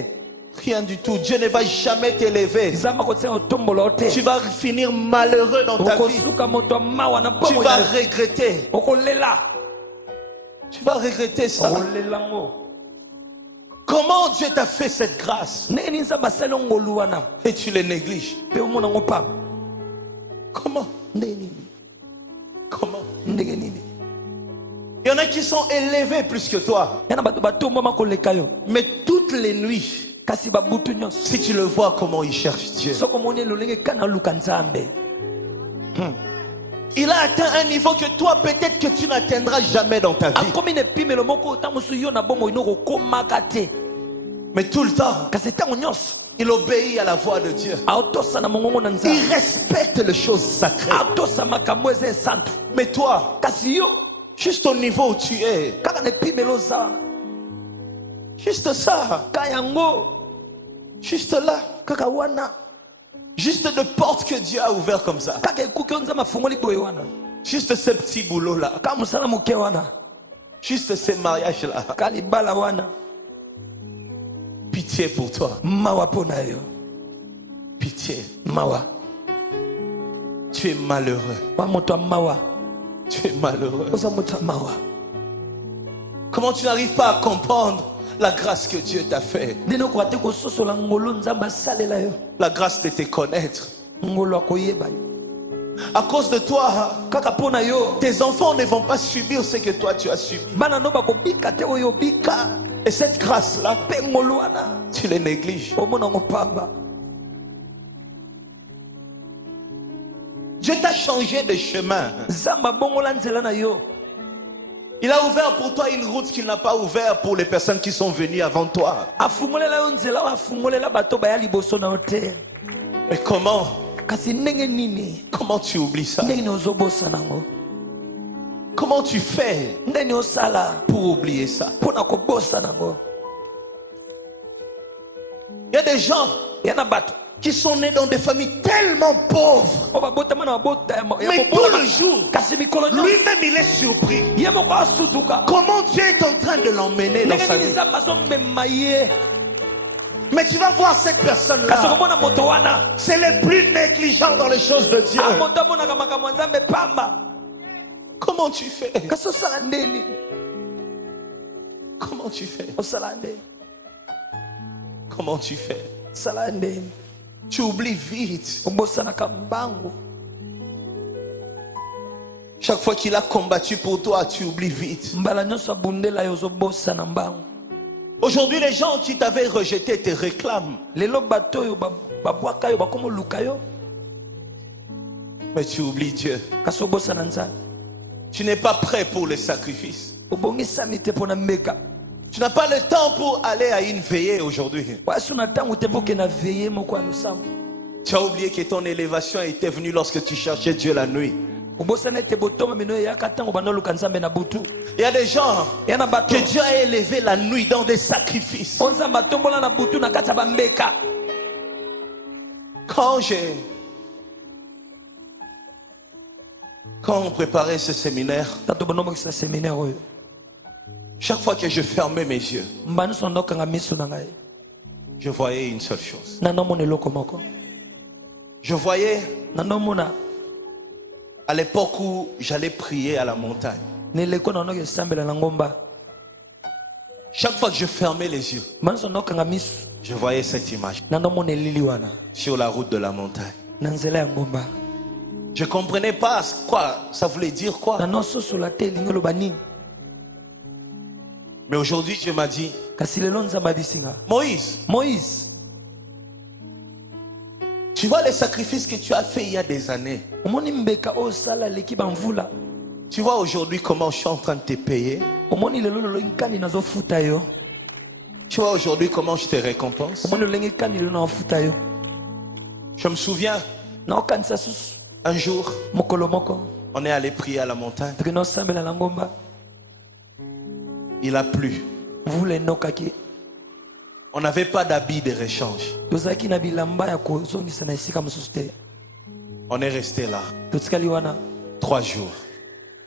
Rien du tout. Dieu ne va jamais t'élever. Nzambe akotia otombola yo te. Tu vas finir malheureux dans ta vie. Okosuka moto ya mawa na Tu bomo vas na yo. regretter. Okolela. Tu vas regretter ça. Okolela ngo. Comme Comment Dieu t'a fait cette grâce ndenge nzambe asali ngolu wana et tu les négliges? mpe omona ngo pamba Comment? ndenge nini Comment? ndenge nini. Il y en a qui sont élevés plus que toi. yana bato batombama koleka yo Mais toutes les nuits, kasi babutu nyonso si tu le vois comment il cherche Dieu. soki omoni elolenge kana luka nzambe Il a atteint un niveau que toi, peut-être que tu n'atteindras jamais dans ta vie. akomi na epimelo moko ntango mosusu yo na bomoi no kokomaka te Mais tout le temps, kasi ntango nyonso il obéit à la voix de Dieu. aotosa na mongongo na Il nzambe respecte les choses sacrées. aotosa makambo eza esantu Mais toi, kasi yo juste au niveau où tu es, kaka na epimelo oza wana juste ça, ka yango juste là, kaka wana juste de portes que Dieu a ouvertes comme ça, kaka ekuki oyo nzambe afungoli boye wana juste ce petit boulot-là, ka mosala moke wana juste ces mariages-là. ka libala wana Pitié pour toi, mawa mpo na yo pitié. mawa Tu es malheureux, wa moto ya mawa tu es malheureux. oza moto ya mawa. Comment tu n'arrives pas à comprendre la grâce que Dieu t'a fait, ndenge okoka te kososola ngolo nzambe asalela yo la grâce de te connaître. ngolo akoyeba yo À cause de toi, kaka mpo na yo tes enfants ne vont pas subir ce que toi tu as subi. bana no bakobika te oyo obika Et cette grâce-là, mpe ngolo wana tu les négliges. omona ngo pamba. Dieu t'a changé de chemin. nzambe abongola nzela na yo Il a ouvert pour toi une route qu'il n'a pas ouverte pour les personnes qui sont venues avant toi. afungolela yo nzela oyo afungolela bato baya liboso na yo te. Mais comment? kasi ndenge nini Comment tu oublies ça? ndenge nini ozobosa nango Comment tu fais ndenge nini osala pour oublier ça? mpo na kobosa nango. Il y a des gens ya na bato qui sont nés dans des familles tellement pauvres. oyo babotama na mabota ya Mais tout le jour, kasi mikolo nyonso lui-même il est surpris. ye moko asutuka Comment Dieu est en train de l'emmener dans ndenge sa nini vie. nzambe azomema ye. Mais tu vas voir cette kasi personne-là. komona moto wana C'est le plus négligent dans les choses de Dieu. moto amonaka makambo ya nzambe pamba. Comment tu fais? kasi osala ndeni Comment tu fais? osala ndeni Comment tu fais? osala ndeni Tu oublies vite. obosanaka mbangu. Chaque fois qu'il a combattu pour toi, tu oublies vite. mbala nyonso abundela yo ozobosa na mbangu. Aujourd'hui, les gens qui t'avaient rejeté te réclament. lelo bato oyo babwaka yo bakomoluka yo Mais tu oublies Dieu. kasi obosa na nzambe. Tu n'es pas prêt pour les sacrifices. obongisami te mpo na mbeka Tu n'as pas le temps pour aller à une veillée aujourd'hui. wasi na ntango te mpo okenda veye moko ya losambo. Tu as oublié que ton élévation était venue lorsque tu cherchais Dieu la nuit. obosana ete botoma mino eyaka ntango banda oluka nzambe na butu. Il y a des gens ya na bato que Dieu a élevés la nuit dans des sacrifices. o nzambe atombola na butu na kati ya bambeka. Quand on préparait ce séminaire, tato bandomokisa séminaire oyo chaque fois que je fermais mes yeux, mba nyonso ndokanga miso na ngai je voyais une seule chose. na ndomona eloko moko Je voyais na ndomona à l'époque où j'allais prier à la montagne. na eleko na ndoka esambela na ngomba. Chaque fois que je fermais les yeux, mba nyonso ndokanga miso je voyais cette image na ndomona elili wana sur la route de la montagne. na nzela ya ngomba. Je ne comprenais pas quoi ça voulait dire quoi. na nososola te elingi oloba nini. Mais aujourd'hui, Dieu m'a dit, kasi lelo nzambe abisinga Moïse, moïse tu vois les sacrifices que tu as fait il y a des années. omoni mbeka oyo osala leki bamvula. Tu vois aujourd'hui comment je suis en train de te payer. omoni lelo lelo nkani nazofuta yo. Tu vois aujourd'hui comment je te récompense. omoni lolenge nkani lelo naofuta yo. Je me souviens, naokanisa susu un jour, mokolo moko on est allé prier à la montagne. toke naosambela na ngomba. Il a plu. mvula enokaki. On n'avait pas d'habits de réchange. tozalaki na bilamba ya kozongisa na esika mosusu te. On est resté là totikali wana 3 jours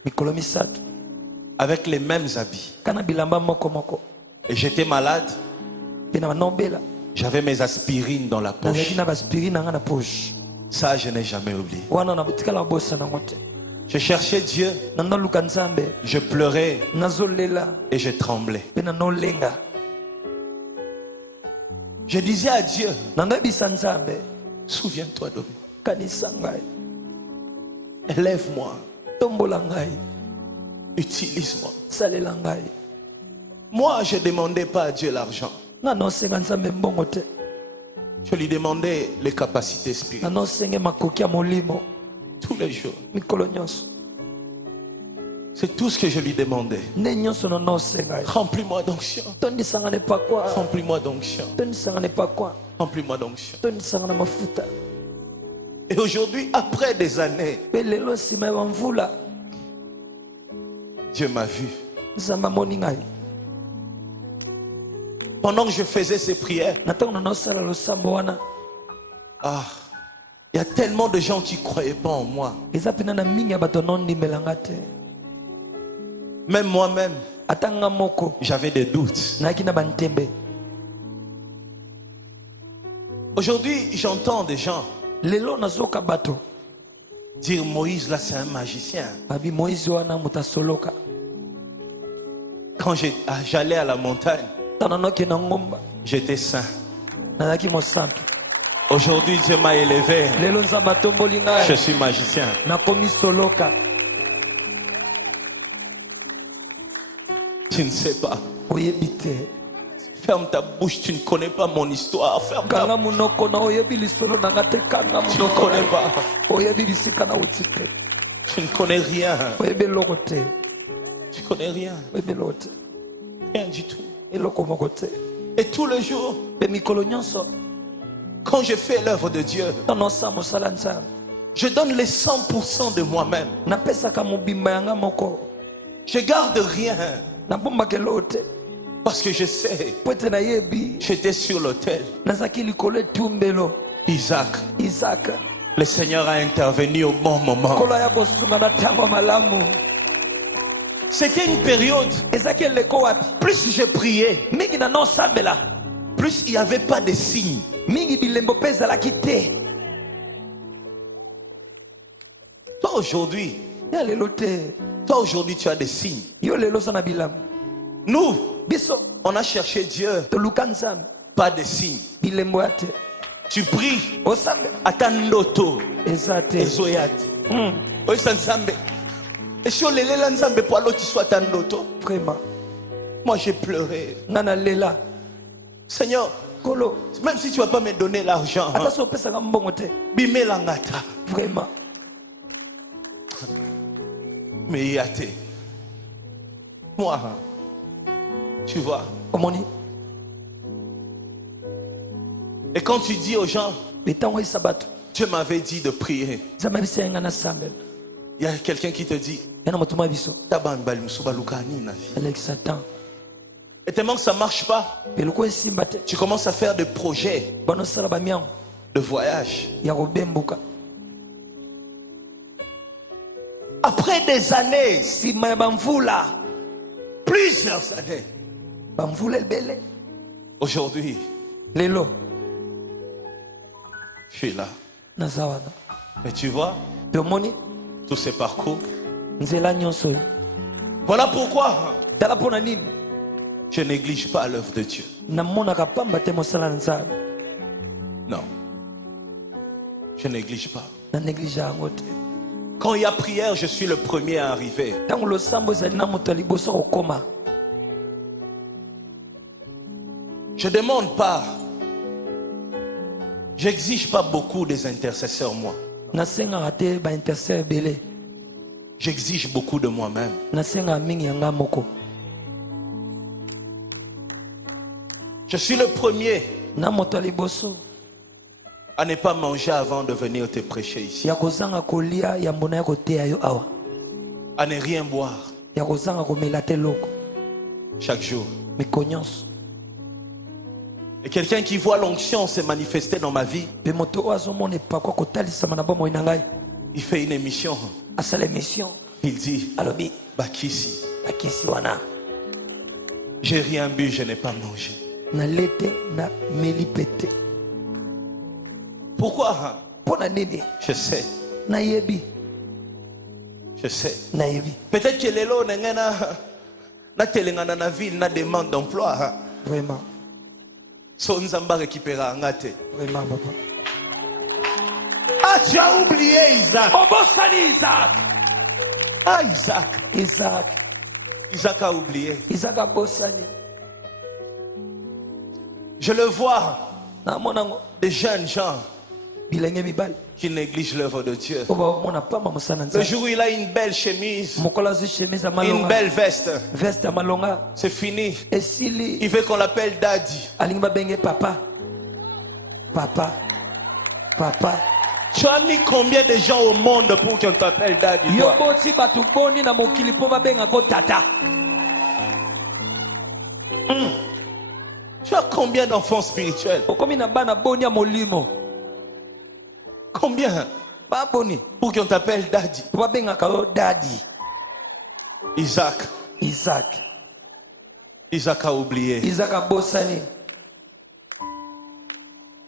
mikolo misato avec les mêmes habits. kana bilamba moko moko. Et j'étais malade. mpe na banobela J'avais mes aspirines dans la nazalaki poche. na baspirine na ngai na poche Ça, je n'ai jamais oublié. wana na botikala babosa nango te. Je cherchais Dieu, na ndoluka nzambe je pleurais nazolela et je tremblais. mpe na nolenga. Je disais à Dieu, nangayebisa nzambe souviens-toi de moi. kanisa ngai Élève-moi. tombola ngai Utilise-moi. salela ngai. Moi, je ne demandais pas à Dieu l'argent. nga nosenga nzambe mbongo te, Je lui demandais les capacités nga spirituelles. nosenge makoki ya molimo Tous les jours. mikolo nyonso. C'est tout ce que je lui demandais. nde nyonso no nosenga Remplis-moi d'onction. tondisanga ne pakwa, Remplis-moi d'onction. tondisanga ne pakwa, Remplis-moi d'onction. tondisanga na mafuta. Et aujourd'hui, après des années, mpe lelo nsima ya bamvula Dieu m'a vu. nzambe amoni ngai. Pendant que je faisais ces prières, na ntango na nosala losambo wana ah, il y a tellement de gens qui ne croyaient pas en moi. eza mpena na mingi ya bato nondimelanga te. Même moi-même, ata nga moko j'avais des doutes. nayaki na bantembe. Aujourd'hui, j'entends des gens lelo nazoka bato dire Moïse, là, c'est un magicien. babi moïse wana moto asoloka. Quand j'allais à la montagne, ntango nanoki na ngomba j'étais saint. nazalaki mosantu. Aujourd'hui, Dieu m'a élevé. lelo nzambe atomboli Je ngai suis magicien. nakomi soloka. Tu ne sais pas. oyebi te, Ferme ta bouche, tu ne connais pas mon histoire. Ferme ta kanga bouche. monoko na oyebi lisolo na nga te, kanga Tu ne monoko connais na pas. oyebi bisika na uti te, Tu ne connais rien. oyebi eloko te, Tu connais rien. oyebi eloko te, Rien du tout. eloko moko te. Et tous les jours, mpe mikolo nyonso quand je fais l'œuvre de Dieu, ntango nosala mosala nzambe je donne les 100% de moi-même. napesaka mobimba yanga moko, Je garde rien. nabombaka eloko te Parce que je sais, po ete nayebi j'étais sur l'autel. nazalaki likolo etumbelo. Isaac, Isaac le Seigneur a intervenu au bon moment. kolo ya kosunga na ntango ya malamu. C'était une période, ezalaki eleko wapi plus je priais, mingi na nosambela, plus il n'y avait pas de signes. mingi bilembo mpe ezalaki te. Toi aujourd'hui, ya lelo te, toi aujourd'hui tu as des signes. yo lelo oza na bilambo. Nous, biso on a cherché Dieu, toluka nzambe, pas de signes. bilembo ya te, Tu pries, osambela atandoto, eza te. ezoyati. Oyesa nzambe. Et si on lelela nzambe pour l'autre soit atandoto. Vraiment Moi j'ai pleuré. nga nalela, Seigneur, kolo même si tu vas pas me donner l'argent, ata so opesaka mbongo te, bimela ngata. vraiment Mais yate. Moi, tu vois. omoni. Et quand tu dis aux gens, mpe ntango oyisa bato Dieu m'avait dit de prier. nzambe abisa ye nga nasambela, Il y a quelqu'un qui te dit, ya na motuma biso Taban bali musuba lukani na vie. aleki satan. Et tellement que ça marche pas, mpe loko esimba te, tu commences à faire des projets banosala bamiango de voyage. ya kobembuka. Après des années, nsima ya bamvula, plusieurs années, bamvula ebele, aujourd'hui, lelo je suis là. naza wana. Mais tu vois, mpe omoni tous ces parcours. nzela nyonso oyo. Voilà pourquoi tala mpo na nini je néglige pas l'œuvre de Dieu. namonaka pamba te mosala na nzambe, Non. Je néglige pas. na néglige yango te. Quand il y a prière, je suis le premier à arriver. ntango losambo ezali na moto ya liboso kokoma, Je demande pas. J'exige pas beaucoup des intercesseurs, moi. nasengaka te baintercesseur ebele, J'exige beaucoup de moi-même. nasengaka mingi ya nga moko. Je suis le premier na moto ya liboso à ne pas manger avant de venir te prêcher ici. ya kozanga kolia yambo na ya koteya yo awa, À ne rien boire ya kozanga komela te loko chaque jour. miko nyonso. Et quelqu'un qui voit l'onction se manifester dans ma vie, mpe moto oyo azomona epakwa kotalisama na bomoi na ngai, il fait une émission. asala émission Il dit, alobi Bakissi, akisi wana j'ai rien bu, je n'ai pas mangé. nale te na meli mpe te. Pourquoi hein? mpo na nini Je sais, nayebi, je sais. nayebi Peut-être que les lots na telengana na ville na demande d'emploi. Hein? vraiment. So Nzamba récupéra ngate. Vraiment, papa. Ah, tu as oublié Isaac. Obosani Isaac. Ah, Isaac. Isaac. Isaac a oublié. Isaac a Bosani. Je le vois. Na monango. Des jeunes gens Bilenge mibali. qui négligent l'œuvre de Dieu. Oba mona pamba musana Le nza. jour où il a une belle chemise, Mokola zu chemise une amalonga. belle veste, Veste amalonga. c'est fini. Esili. Il veut qu'on l'appelle Daddy. Alingi babenge papa. Papa. Papa. Tu as mis combien de gens au monde pour qu'on t'appelle Daddy, toi? Yoboti batu boni na mokili po babenga ko tata. Tu as combien d'enfants spirituels? Okomi na bana boni ya molimo. Combien? Ba boni. Pour qu'on t'appelle Daddy. Po babenga ka daddy. Isaac. Isaac. Isaac a oublié. Isaac a Bosani.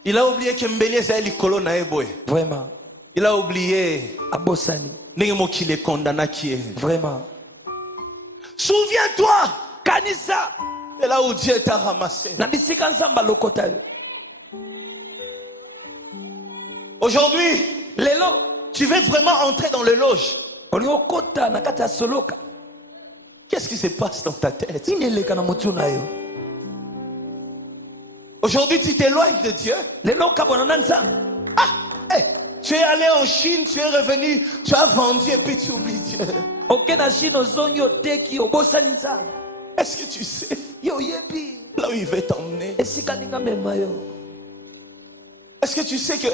Il a oublié que Mbeli est likolo na eboye. Vraiment. Il a oublié A Bosani. Nemo qui les condamna qui est. Vraiment. Souviens-toi Kanisa. de là où Dieu t'a ramassé. Na bisika nzamba lokota. Aujourd'hui, Lelo. tu veux vraiment entrer dans le loge. Olingo kota na kata soloka. Qu'est-ce qui se passe dans ta tête? Nini eleka na mutu na yo. Aujourd'hui, tu t'éloignes de Dieu. Lelo kabona na nzamba. Ah, hey, tu es allé en Chine, tu es revenu, tu as vendu et puis tu oublies Dieu. Oke na shino zongi oteki obosani nzamba. Est-ce que tu sais Yo yebi. là où il veut t'emmener? Esika ninga mema yo. Est-ce que tu sais que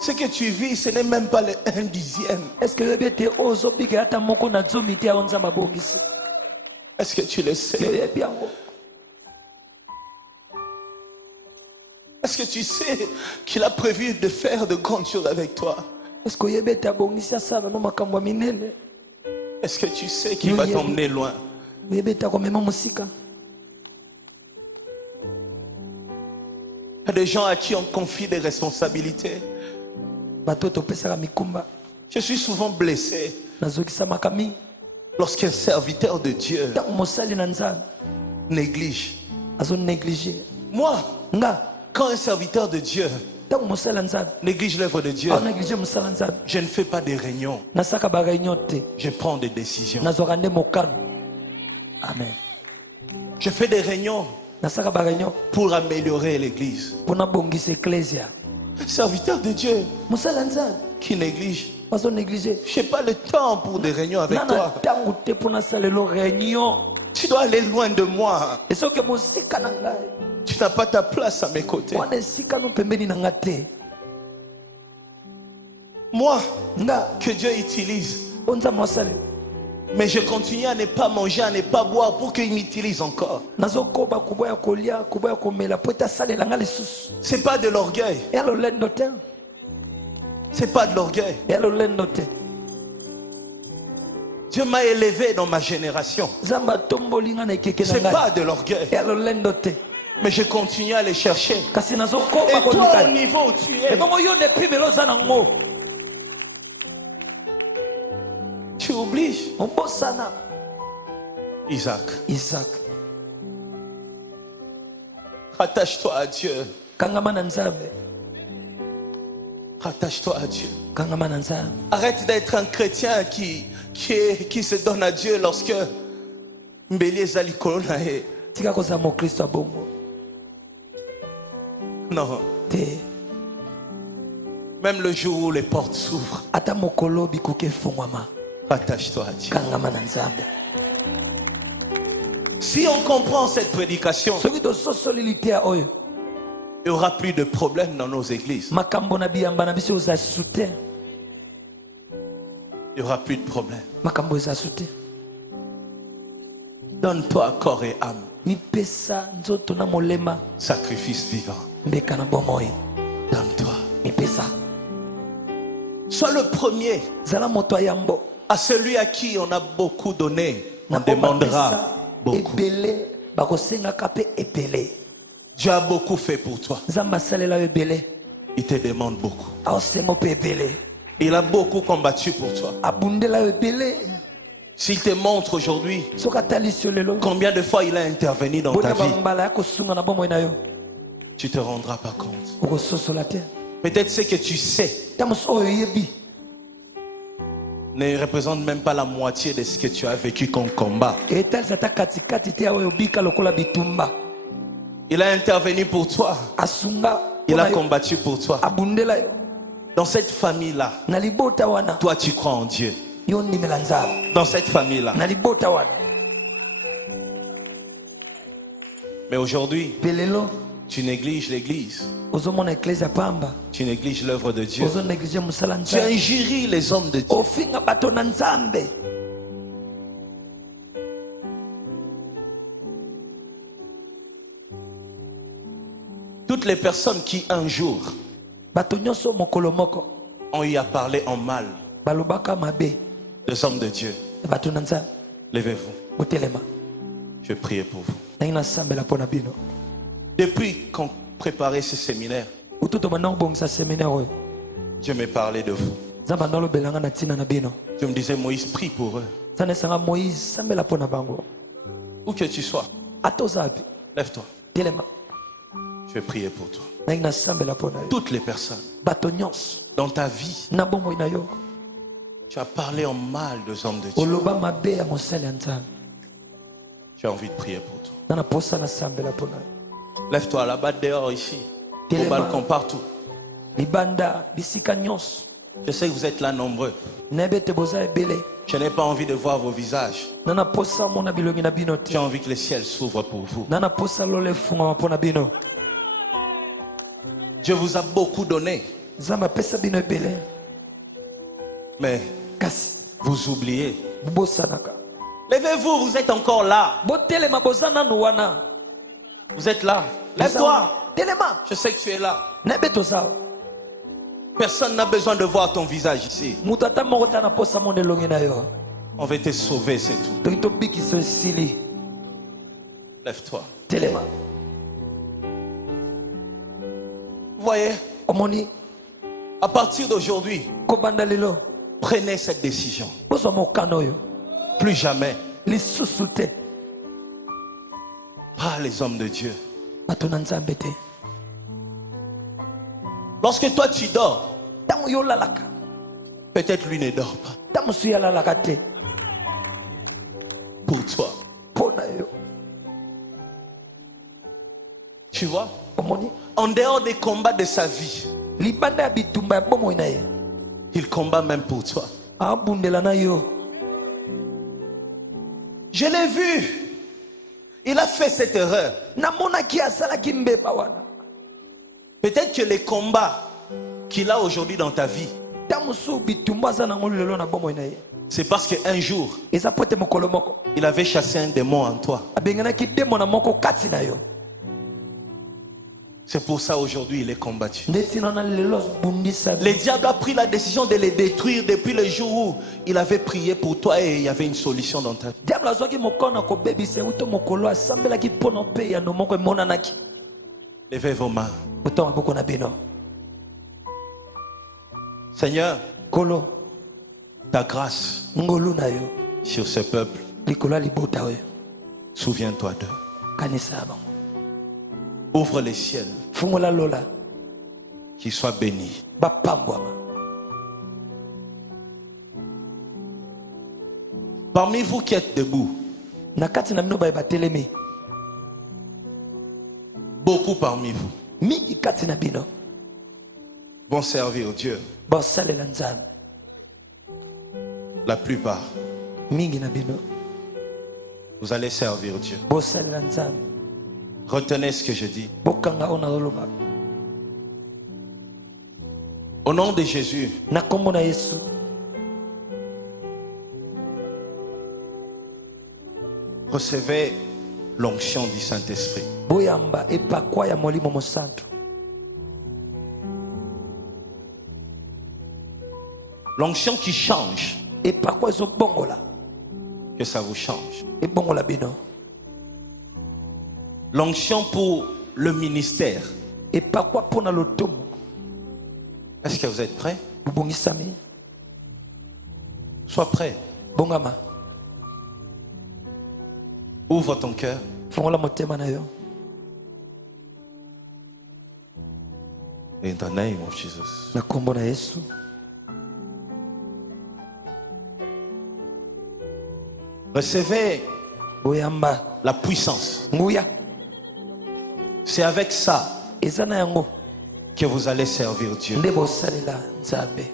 ce que tu vis, ce n'est même pas le 1/10? Est-ce que yebi te ozo biga ata moko na zomi te ya nzamba bongisi. Est-ce que tu le Yo sais? yebi yango. Est-ce que tu sais qu'il a prévu de faire de grandes choses avec toi? Est-ce que yebi te bongisi asala no makambo ya minene. Est-ce que tu sais qu'il va t'emmener loin? Yebi te komema musika. Il y a des gens à qui on confie des responsabilités. Bato topesaka mikumba. Je suis souvent blessé Nazokisa makami. lorsqu'un serviteur de Dieu Tango mosali na nzamba. néglige. Azo négliger. Moi, Nga. quand un serviteur de Dieu Tango mosali na nzamba. néglige l'œuvre de Dieu, A négliger mosala nzamba. je ne fais pas des réunions, Nasaka ba réunion te. je prends des décisions. Nazoka nde mokano. Amen. Je fais des réunions Nasaka ba réunion pour améliorer l'église. pona bongisa ecclesia. Un serviteur de Dieu Mosala nzamba. qui néglige, Bazo négliger. je n'ai pas le temps pour des réunions avec Nana toi. tango te pona salelo réunion. Tu dois aller loin de moi. Et soki mosika na ngai. Tu n'as pas ta place à mes côtés. Wana esika no pembeni na nga te. Moi, Nga que Dieu utilise. onza mosala. Mais je continue à ne pas manger, à ne pas boire pour qu'il m'utilise encore. Nazokoba kuboya kolia, kuboya komela po etasalela nga lisusu. C'est pas de l'orgueil. Ya lolendo te. C'est pas de l'orgueil. Ya lolendo te. Dieu m'a élevé dans ma génération. Zamba tomboli nga na ekeke na C'est ngai. pas de l'orgueil. Ya lolendo te. Mais je continue à les chercher. Kasi Et nazokoba toi, au koluka. niveau où tu es, Ebongo yo ne pimelo za nango. tu oublies Ombosana. Isaac. Isaac. Rattache-toi à Dieu. Kangama na nzambe. Rattache-toi à Dieu. Kangama na nzambe. Arrête d'être un chrétien qui se donne à Dieu lorsque Mbeli ezali likolo na ye. Tika koza mo Kristo abongo. Non. Te. Même le jour où les portes s'ouvrent, Ata mokolo bikuke fungwama. rattache-toi à Dieu. Kangama na nzambe. Si on comprend cette prédication, Soki tososoli te ya oyo. il n'y aura plus de problèmes dans nos églises. Makambo na biyamba na biso oza soutien. Il n'y aura plus de problèmes. Makambo eza soutien. Donne-toi corps et âme, Mipesa nzoto na molema. sacrifice vivant. Mbeka na bomoi. Donne-toi. Mipesa. Sois le premier. Zala moto ya yambo. À celui à qui on a beaucoup donné, on Na demandera beaucoup. ebele bakosengaka pe epele. Dieu a beaucoup fait pour toi. Nzambe asalela yo ebele. Il te demande beaucoup. Aosengo pe ebele. Il a beaucoup combattu pour toi. Abundela yo ebele. S'il te montre aujourd'hui Soki atalisi yo lelo. combien de fois il a intervenu dans ta Bona vie, bambala ya kosunga na bomoi na yo. tu te rendras pas compte. okososola te. Peut-être ce que tu sais Ta mosusu oyo oyebi ne représente même pas la moitié de ce que tu as vécu comme combat. etalisa ta katikati te oyo obika lokola bitumba. Il a intervenu pour toi. Asunga Il a mpona yo, combattu pour toi. abundela yo Dans cette famille-là, na libota wana. toi tu crois en Dieu. Yo ndimela nzambe Dans cette famille-là. na libota wana. Mais aujourd'hui, Mpe lelo tu négliges l'église. ozomona eklezia pamba, Tu négliges l'œuvre de Dieu. ozonéglige mosala Tu nzambe, injuries les hommes de Dieu. ofinga bato na nzambe. Toutes les personnes qui un jour Bato nyonso mokolo moko ont eu à parler en mal balobaka mabe des hommes de Dieu, na bato na nzambe, levez-vous. botelema. Je vais prier pour vous. Nangi nasambela mpo na bino. Depuis qu'on préparait ce séminaire, Utu tobanda kobongisa seminaire oyo, Dieu me parlait de vous. nzambe anda olobelanga na ntina na bino. Dieu me disait, Moïse, prie pour eux. Nzambe esanga Moïse sambela mpo na bango. Où que tu sois, Ata oza wapi, lève-toi. telema. Je vais prier pour toi. Nangi nasambela mpo na yo. Toutes les personnes Bato nyonso dans ta vie, na bomoi na yo tu as parlé en mal des hommes de Dieu. oloba mabe ya mosali ya nzambe. J'ai envie de prier pour toi. Nga na posa nasambela mpo na yo. Lève-toi là-bas, dehors, ici, au Téléma. balcon, partout. Libanda bisika nyonso Je sais que vous êtes là nombreux. nayebi ete boza ebele. Je n'ai pas envie de voir vos visages. Nga na posa mona bilongi na bino te. J'ai envie que le ciel s'ouvre pour vous. Nga na posa lolo efungama mpo na bino. Dieu vous a beaucoup donné, Nzambe apesa bino ebele, mais kasi vous oubliez. bobosanaka. Levez-vous, vous êtes encore là. Botelema boza nanu wana. Vous êtes là. Lève-toi. Telema. Je sais que tu es là. Nayebi toza. Personne n'a besoin de voir ton visage ici. Mutu ata moko ta na posa mona elongi na yo. On va te sauver, c'est tout. Toki tobikisa esili. Lève-toi. Telema. Vous voyez, Omoni à partir d'aujourd'hui, kobanda lelo prenez cette décision. bozwa mokano oyo Plus jamais, lisusu te pas les hommes de Dieu. bato na nzambe te. Lorsque toi tu dors, Ntango yo olalaka, peut-être lui ne dort pas. ntango mosusu ye alalaka te Pour toi. mpo na yo. Tu vois, Omoni en dehors des combats de sa vie, libanda ya bitumba ya bomoi na ye il combat même pour toi. abundela na yo. Je l'ai vu. Il a fait cette erreur. Namonaki asalaki mbeba wana. Peut-être que les combats qu'il a aujourd'hui dans ta vie, Ntango mosusu bitumba aza nango lelo na bomoi na ye, c'est parce qu'un jour, eza po ete mokolo moko il avait chassé un démon en toi. abenganaki demona moko kati na yo. C'est pour ça aujourd'hui il est combattu. Nde tina na lelo bundisa Le diable a pris la décision de les détruire depuis le jour où il avait prié pour toi et il y avait une solution dans ta vie. diable azwaki mokolo na kobebisa uto mokolo asambelaki mpono mpe yano moko emonanaki. Levez vos mains. Buto maboko na bino. Seigneur, Kolo ta grâce ngolu na yo sur ce peuple, likolo ya libota oyo souviens-toi d'eux. kanisa ya bango. Ouvre les ciels, Fungola lola qu'ils soient bénis. bapambwama. Parmi vous qui êtes debout, Na kati na bino baye batelemi, beaucoup parmi vous mingi kati na bino vont servir Dieu. basalela nzambe. La plupart, Mingi na bino vous allez servir Dieu. bosalela nzambe. Retenez ce que je dis. Bokanga oyo nazoloba. Au nom de Jésus, Na kombo na Yesu, recevez l'onction du Saint-Esprit. boyamba epakwa ya molimo mosantu. L'onction qui change, Epakwa ezobongola, que ça vous change. ebongola bino. L'onction pour le ministère. Epakwa pona lotomo, Est-ce que vous êtes prêts? bubongisami. Sois prêt. Bongama, Ouvre ton cœur. fongola motema na yo. In the name of Jesus. Na kombo na Yesu. Recevez Boyamba. la puissance. Nguya. C'est avec ça Ezana yango. que vous allez servir Dieu. Ndebo salela nzabe.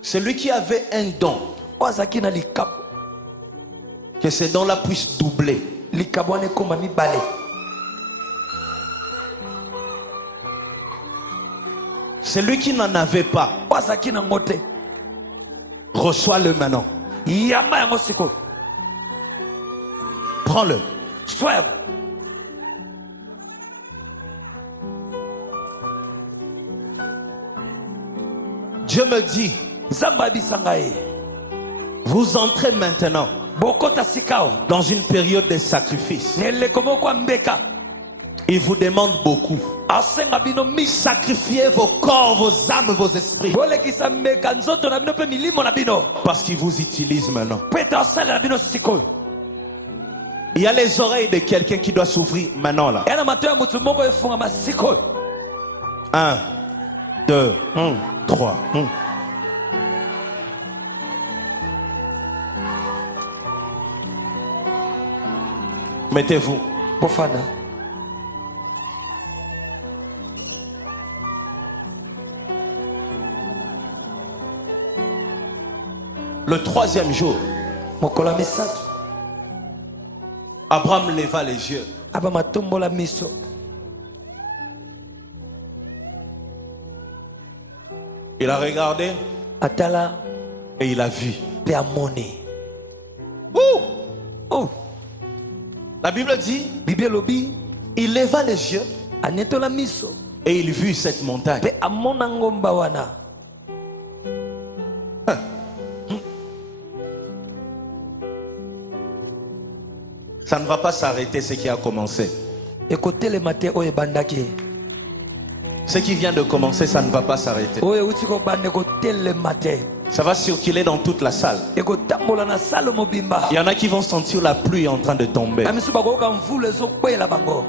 Celui qui avait un don, Wazaki na likabo. que ce don-là puisse doubler. Likabo ane komba mibale. Celui qui n'en avait pas, Wazaki na ngote. reçois-le maintenant. Yamba yango siko. Prends-le. Sois. Dieu me dit, Zamba bisangaye. vous entrez maintenant Bokota sikao. dans une période de sacrifice. Nele komo kwa mbeka. Il vous demande beaucoup. Asenga bino mis. Sacrifiez vos corps, vos âmes, vos esprits. Bole kisa mbeka nzoto na bino pe milimo na bino. Parce qu'il vous utilise maintenant. Peta sala na bino siko. Il y a les oreilles de quelqu'un qui doit s'ouvrir maintenant là. Yana mato ya mutu moko efunga masiko. 1, 2, 3. Mettez-vous. Bofana. Le troisième jour, Mokola misato. Abraham leva les yeux. Aba matombola miso. Il a regardé Atala et il a vu. pe amone. Ouh! Oh, La Bible dit, Bible lobi il leva les yeux anetola miso. et il vit cette montagne. Pe amona ngomba wana. Ça ne va pas s'arrêter ce qui a commencé. Ekotele mate oye bandaki. Ce qui vient de commencer, ça ne va pas s'arrêter. Oye utiko bande kotele mate. Ça va circuler dans toute la salle. Ekotambola na salo mobimba. Il y en a qui vont sentir la pluie en train de tomber. Amisu bakoka mvule zokwela bango.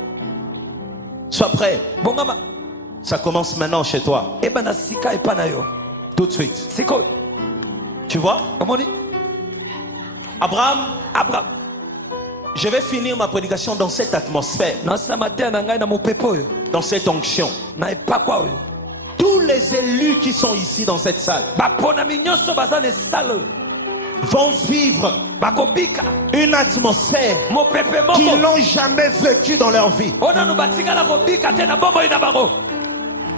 Sois prêt. Bongama Ça commence maintenant chez toi. eba na sika epa na yo. Tout de suite. Siko. Tu vois? Omoni? Abraham, je vais finir ma prédication dans cette atmosphère, Na samatea na ngai na mopepe oyo. dans cette onction. Na epakwa oyo. Tous les élus qui sont ici dans cette salle Bapona minyoso baza na esalo. vont vivre Bakobika. une atmosphère Mopepe qu'ils moko. n'ont jamais vécue dans leur vie. Onanu batikala kobika te na bomoi na bango.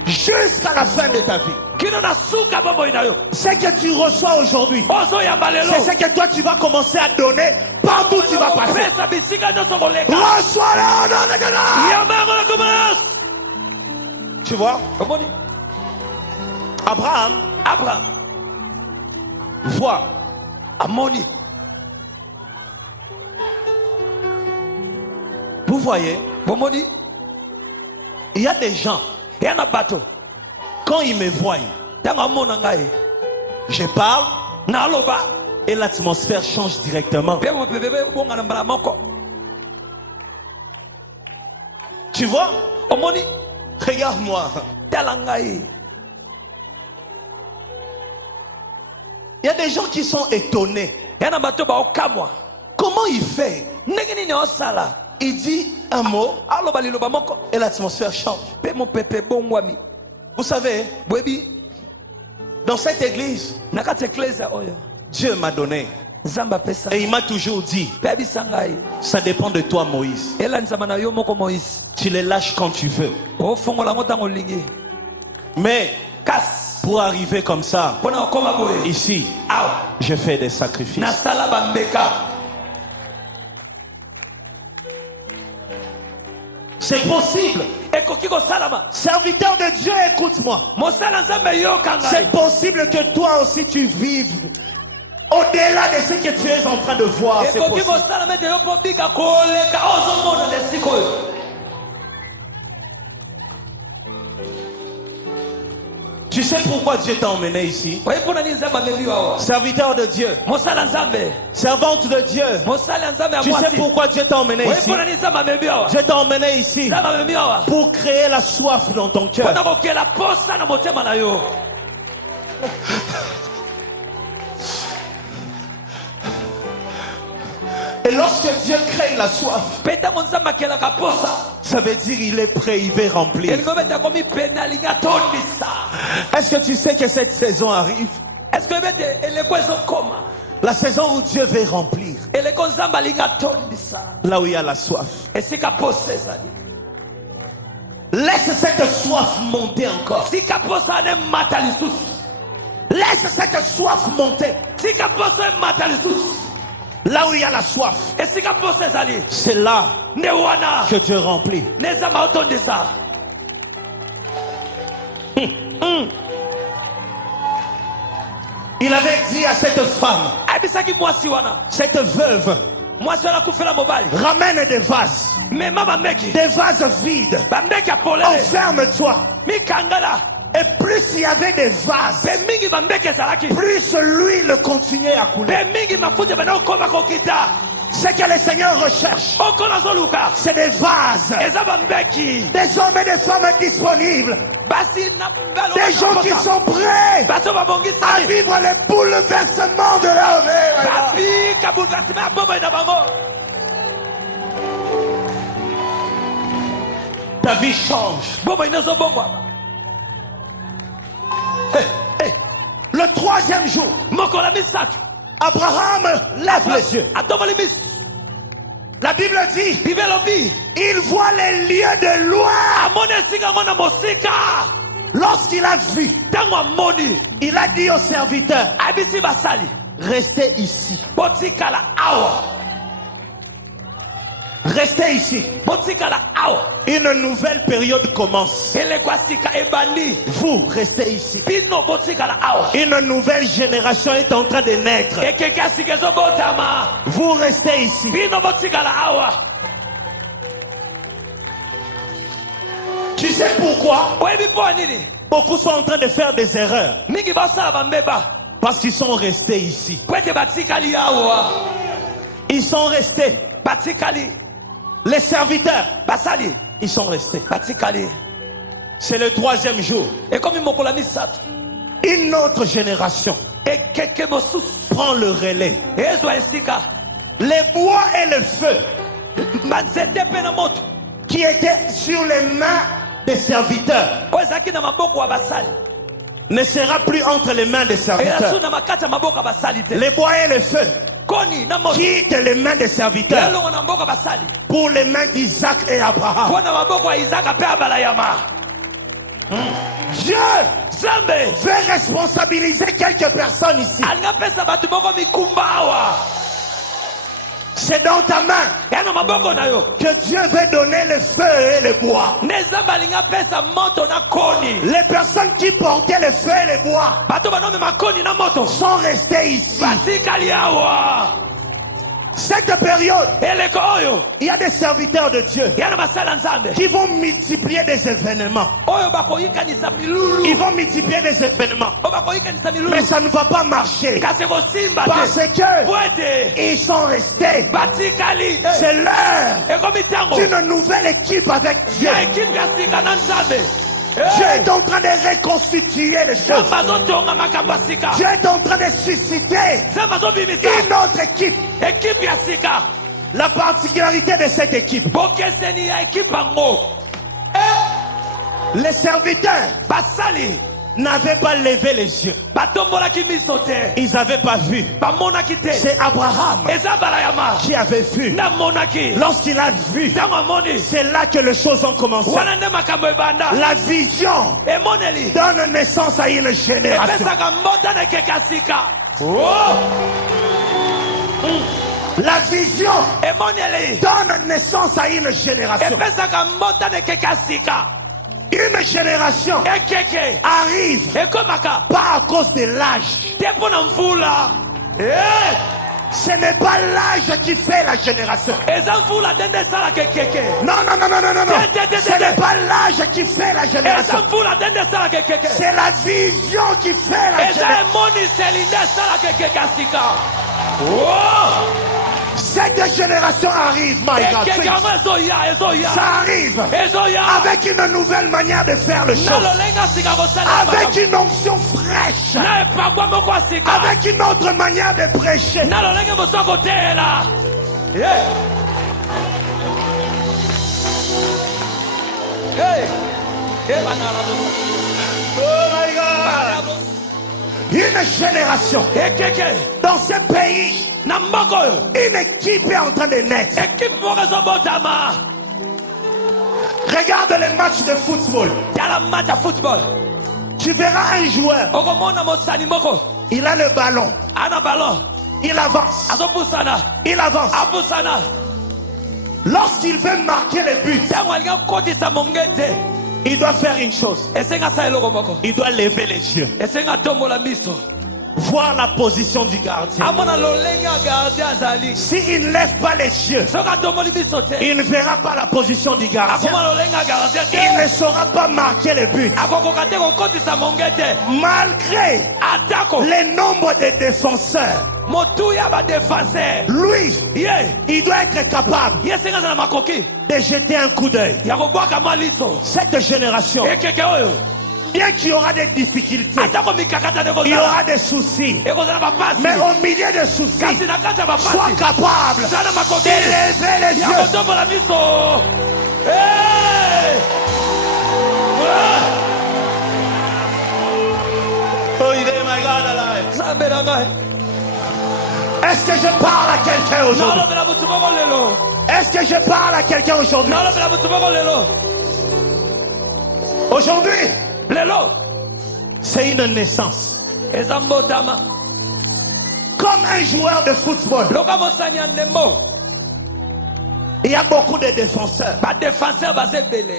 Jusqu'à la fin de ta vie. Kino na suka bomoi na yo. Ce que tu reçois aujourd'hui, Ozo ya balelo. c'est ce que toi tu vas commencer à donner partout où tu vas passer. Pesa bisika nyonso koleka. Reçois-le au nom de Jésus. Yamango na commence. Tu vois, Omoni? Abraham. vois, Amoni. vous voyez, Bomoni? il y a des gens, Yana bato. quand ils me voient, Tango amona ngai. je parle Na loba. et l'atmosphère change directement. Pe mopepe bonga na mbala moko. Tu vois, Omoni? regarde-moi. Tala ngai. Il y a des gens qui sont étonnés. Yana bato ba okamwa. Comment il fait? Ndenge nini osala? Il dit un mot Aloba liloba moko. et l'atmosphère change. Pe mopepe bongwami. Vous savez, Bwebi. dans cette église, Nakati eklezia oyo. Dieu m'a donné. Nzamba pesa. Et il m'a toujours dit, Pe abisa ngai. ça dépend de toi Moïse. Ela nzamba na yo moko Moïse. Tu les lâches quand tu veux. Ofongola ngo tango lingi. Mais Kas. pour arriver comme ça, Pona okoma boye. ici, Aw. je fais des sacrifices. Na sala bambeka. C'est possible. Ekoki ko salama. Serviteur de Dieu, écoute-moi. Mosala nzambe yo kanga. C'est possible que toi aussi tu vives au-delà de ce que tu es en train de voir. C'est Ekoki ko possible. salama te yo pobika koleka ozomona lesiko yo. Tu sais pourquoi Dieu t'a emmené ici? Serviteur de Dieu, servante de Dieu, tu sais pourquoi Dieu t'a emmené ici? Dieu t'a emmené ici pour créer la soif dans ton cœur. Et lorsque Dieu crée la soif, ça veut dire il est prêt, il veut remplir. Est-ce que tu sais que cette saison arrive? La saison où Dieu veut remplir. Là où il y a la soif. Laisse cette soif monter encore. Laisse cette soif monter. Là où il y a la soif, c'est là que Dieu remplit. Il avait dit à cette femme, cette veuve, ramène des vases vides, enferme-toi. Et plus il y avait des vases, plus l'huile continuait à couler. Ce que le Seigneur recherche, c'est des vases, des hommes et des femmes disponibles, des gens qui sont prêts à vivre les bouleversements de leur vie. Ta vie change. Le troisième jour, Abraham lève les yeux. La Bible dit, il voit les lieux de loin. Lorsqu'il a vu, il a dit au serviteur, restez ici. Restez ici. Une nouvelle période commence. Vous restez ici. Une nouvelle génération est en train de naître. Vous restez ici. Tu sais pourquoi? Beaucoup sont en train de faire des erreurs. Parce qu'ils sont restés ici. Ils sont restés. Les serviteurs, ils sont restés. C'est le troisième jour. Une autre génération prend le relais. Les bois et le feu qui étaient sur les mains des serviteurs ne sera plus entre les mains des serviteurs. Les bois et le feu quitte les mains des serviteurs pour les mains d'Isaac et Abraham. Dieu veut responsabiliser quelques personnes ici. C'est dans ta main que Dieu veut donner le feu et le bois. Les personnes qui portaient le feu et le bois sont restées ici. Cette période, il y a des serviteurs de Dieu qui vont multiplier des événements. Ils vont multiplier des événements. Mais ça ne va pas marcher. Parce que ils sont restés. C'est l'heure d'une nouvelle équipe avec Dieu. Dieu est en train de reconstituer les choses. Dieu est en train de susciter une autre équipe. La particularité de cette équipe, les serviteurs n'avaient pas levé les yeux. Ils n'avaient pas vu. C'est Abraham qui avait vu. Lorsqu'il a vu, c'est là que les choses ont commencé. La vision donne naissance à une génération. La vision donne naissance à une génération. Une génération arrive pas à cause de l'âge. Ce n'est pas l'âge qui fait la génération. Non, non, non, non, non, non, non. Ce n'est pas l'âge qui fait la génération. C'est la vision qui fait la génération. Cette génération arrive, my God. Ça arrive avec une nouvelle manière de faire les choses. Avec une onction fraîche. Avec une autre manière de prêcher. Oh my God. Une génération dans ce pays, une équipe est en train de naître. Regarde les matchs de football. Tu verras un joueur, il a le ballon, il avance, il avance. Lorsqu'il veut marquer le but, il doit faire une chose. Il doit lever les yeux, voir la position du gardien. S'il ne lève pas les yeux, il ne verra pas la position du gardien. Il ne saura pas marquer le but. Malgré le nombre de défenseurs, lui, il doit être capable de jeter un coup d'œil. Cette génération, bien qu'il y aura des difficultés, il y aura des soucis, mais au milieu des soucis, sois capable d'élever les yeux. Est-ce que je parle à quelqu'un aujourd'hui? Est-ce que je parle à quelqu'un aujourd'hui? Aujourd'hui, c'est une naissance. Comme un joueur de football, il y a beaucoup de défenseurs.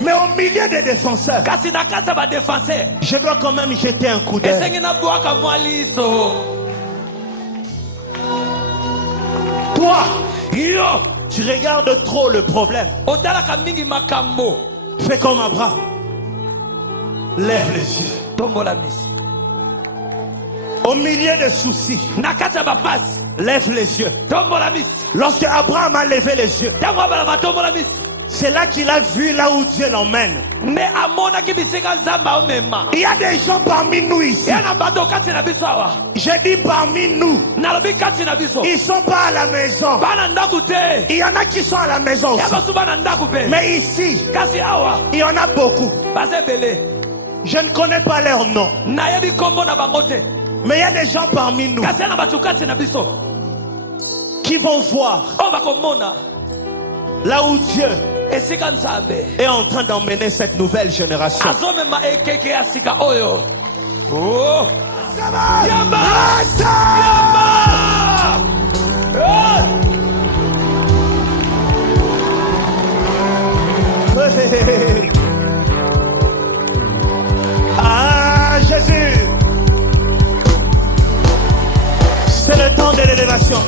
Mais au milieu des défenseurs, je dois quand même jeter un coup d'œil. Toi, tu regardes trop le problème. Fais comme Abraham. Lève les yeux. Au milieu des soucis, lève les yeux. Lorsque Abraham a levé les yeux, c'est là qu'il a vu là où Dieu l'emmène. Il y a des gens parmi nous ici. J'ai dit parmi nous. Ils ne sont pas à la maison. Il y en a qui sont à la maison aussi. Mais ici, il y en a beaucoup. Je ne connais pas leur nom. Mais il y a des gens parmi nous qui vont voir là où Dieu est en train d'emmener cette nouvelle génération. Ah, Jésus, c'est le temps de l'élévation.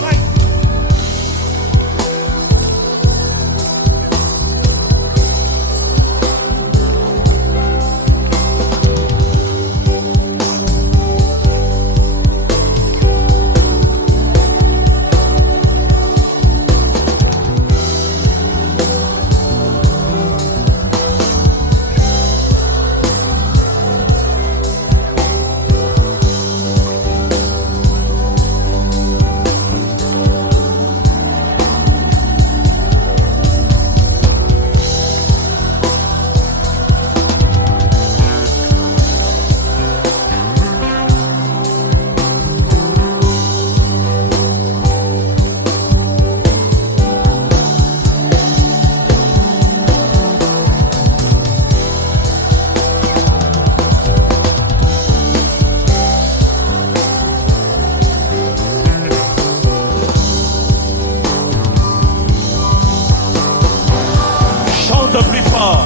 Plus fort,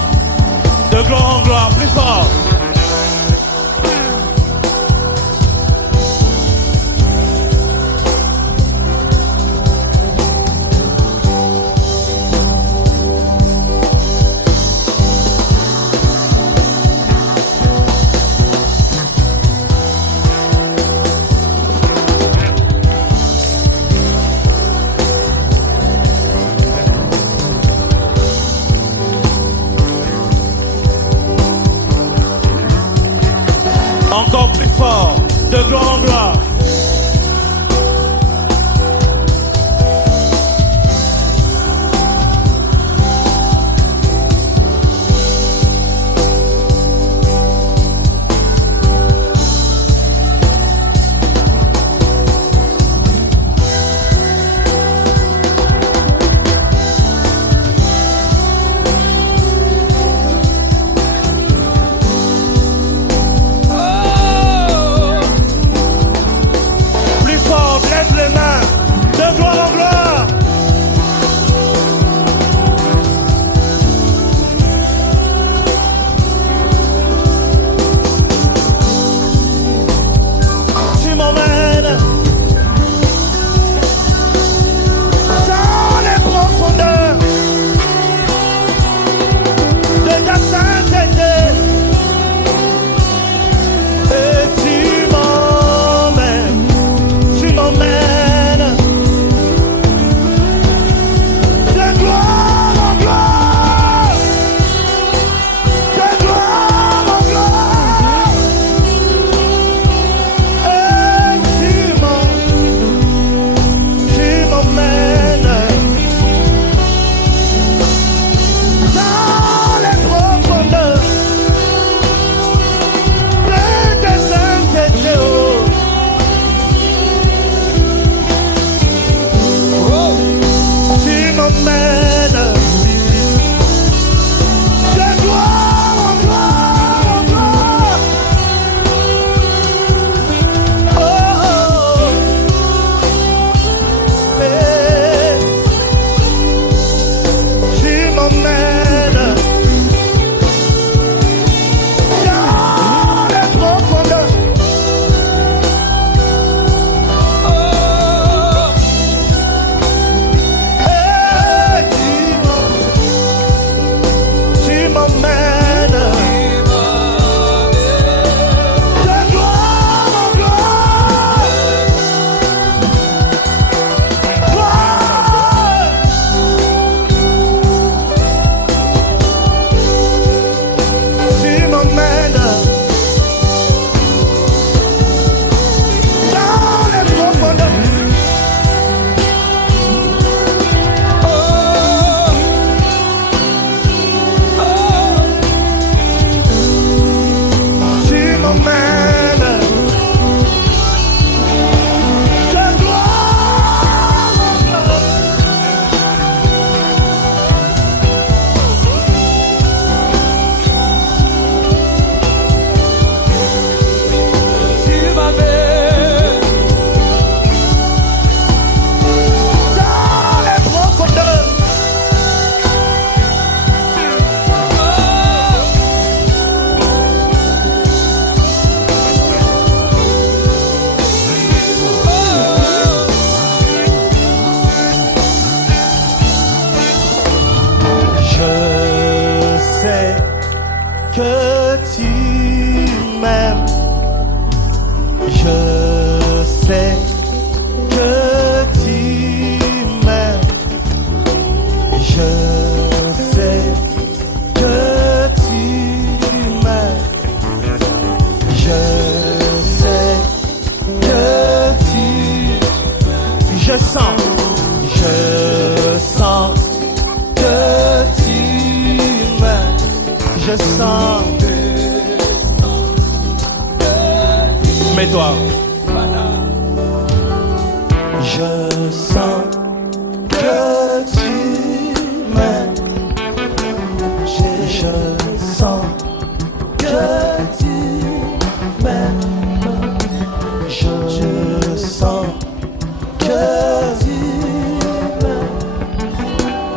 de gloire en gloire, plus fort. gloire en gloire. que tu m'aimes. Je sais que tu m'aimes. Je sais que tu m'aimes. Je sais que tu... Je sens que tu m'aimes. Je sens. Mets-toi. Je sens que tu m'aimes. Je sens que tu m'aimes. Je sens que tu m'aimes. Je sens que tu m'aimes.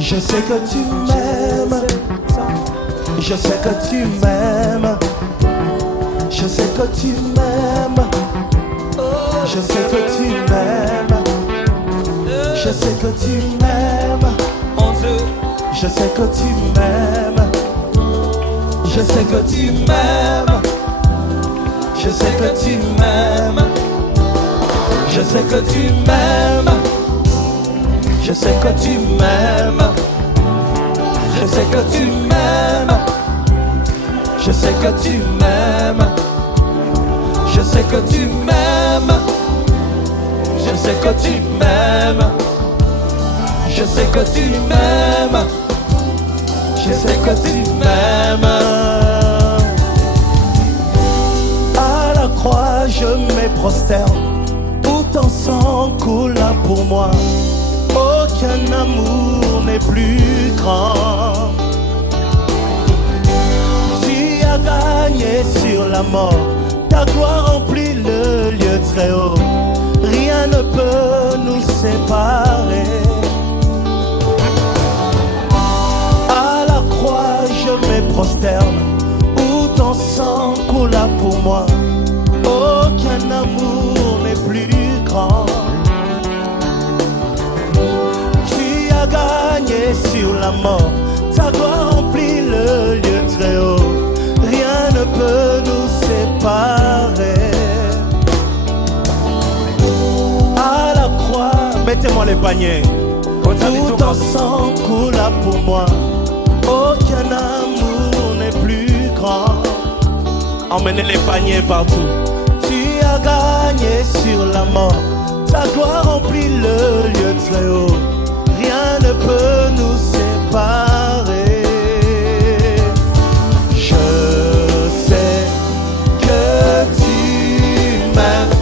Je sais que tu m'aimes. Je sais que tu m'aimes. Je sais que tu m'aimes. Je sais que tu m'aimes. Je sais que tu m'aimes. Je sais que tu m'aimes. Je sais que tu m'aimes. Je sais que tu m'aimes. Je sais que tu m'aimes. Je sais que tu m'aimes. Je sais que tu m'aimes. Je sais que tu m'aimes. Je sais que tu m'aimes. Je sais que tu m'aimes. Je sais que tu m'aimes. Je sais que tu m'aimes. À la croix je me prosterne, où ton sang coule là pour moi. Aucun amour n'est plus grand. Tu as gagné sur la mort, ta gloire remplit le lieu très haut. Rien ne peut nous séparer. À la croix je me prosterne, où ton sang coule là pour moi. Aucun amour n'est plus grand. Tu as gagné sur la mort, ta gloire remplit le lieu très haut. Rien ne peut nous séparer. À la croix, mettez-moi les paniers, tout ton sang coule là pour moi. Aucun amour n'est plus grand. Emmenez les paniers partout. Tu as gagné sur la mort, ta gloire remplit le lieu très haut. Rien ne peut nous séparer. Je sais que tu m'aimes.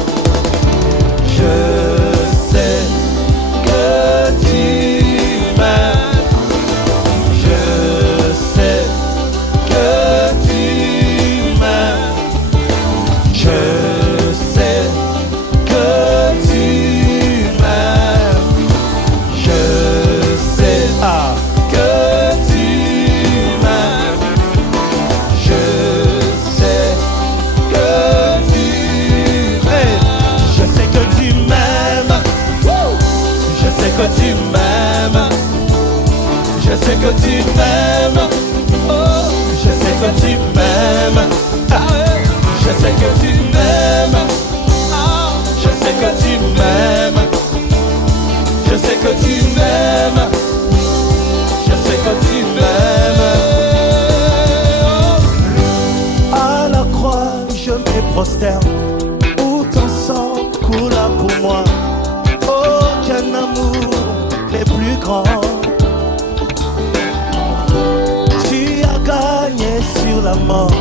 Je sais que tu m'aimes. Je sais que tu m'aimes. Je sais que tu m'aimes. Je sais que tu m'aimes. Je sais que tu m'aimes. Je sais que tu m'aimes. Je sais que tu m'aimes. Je sais que tu m'aimes. Oh, je sais que tu m'aimes. Je sais que tu m'aimes. Je sais que tu m'aimes. Je sais que tu m'aimes. Je sais que tu m'aimes. À la croix je me prosterne, où ton sang coule là pour moi. Aucun amour n'est plus grand. Tu as gagné sur la mort,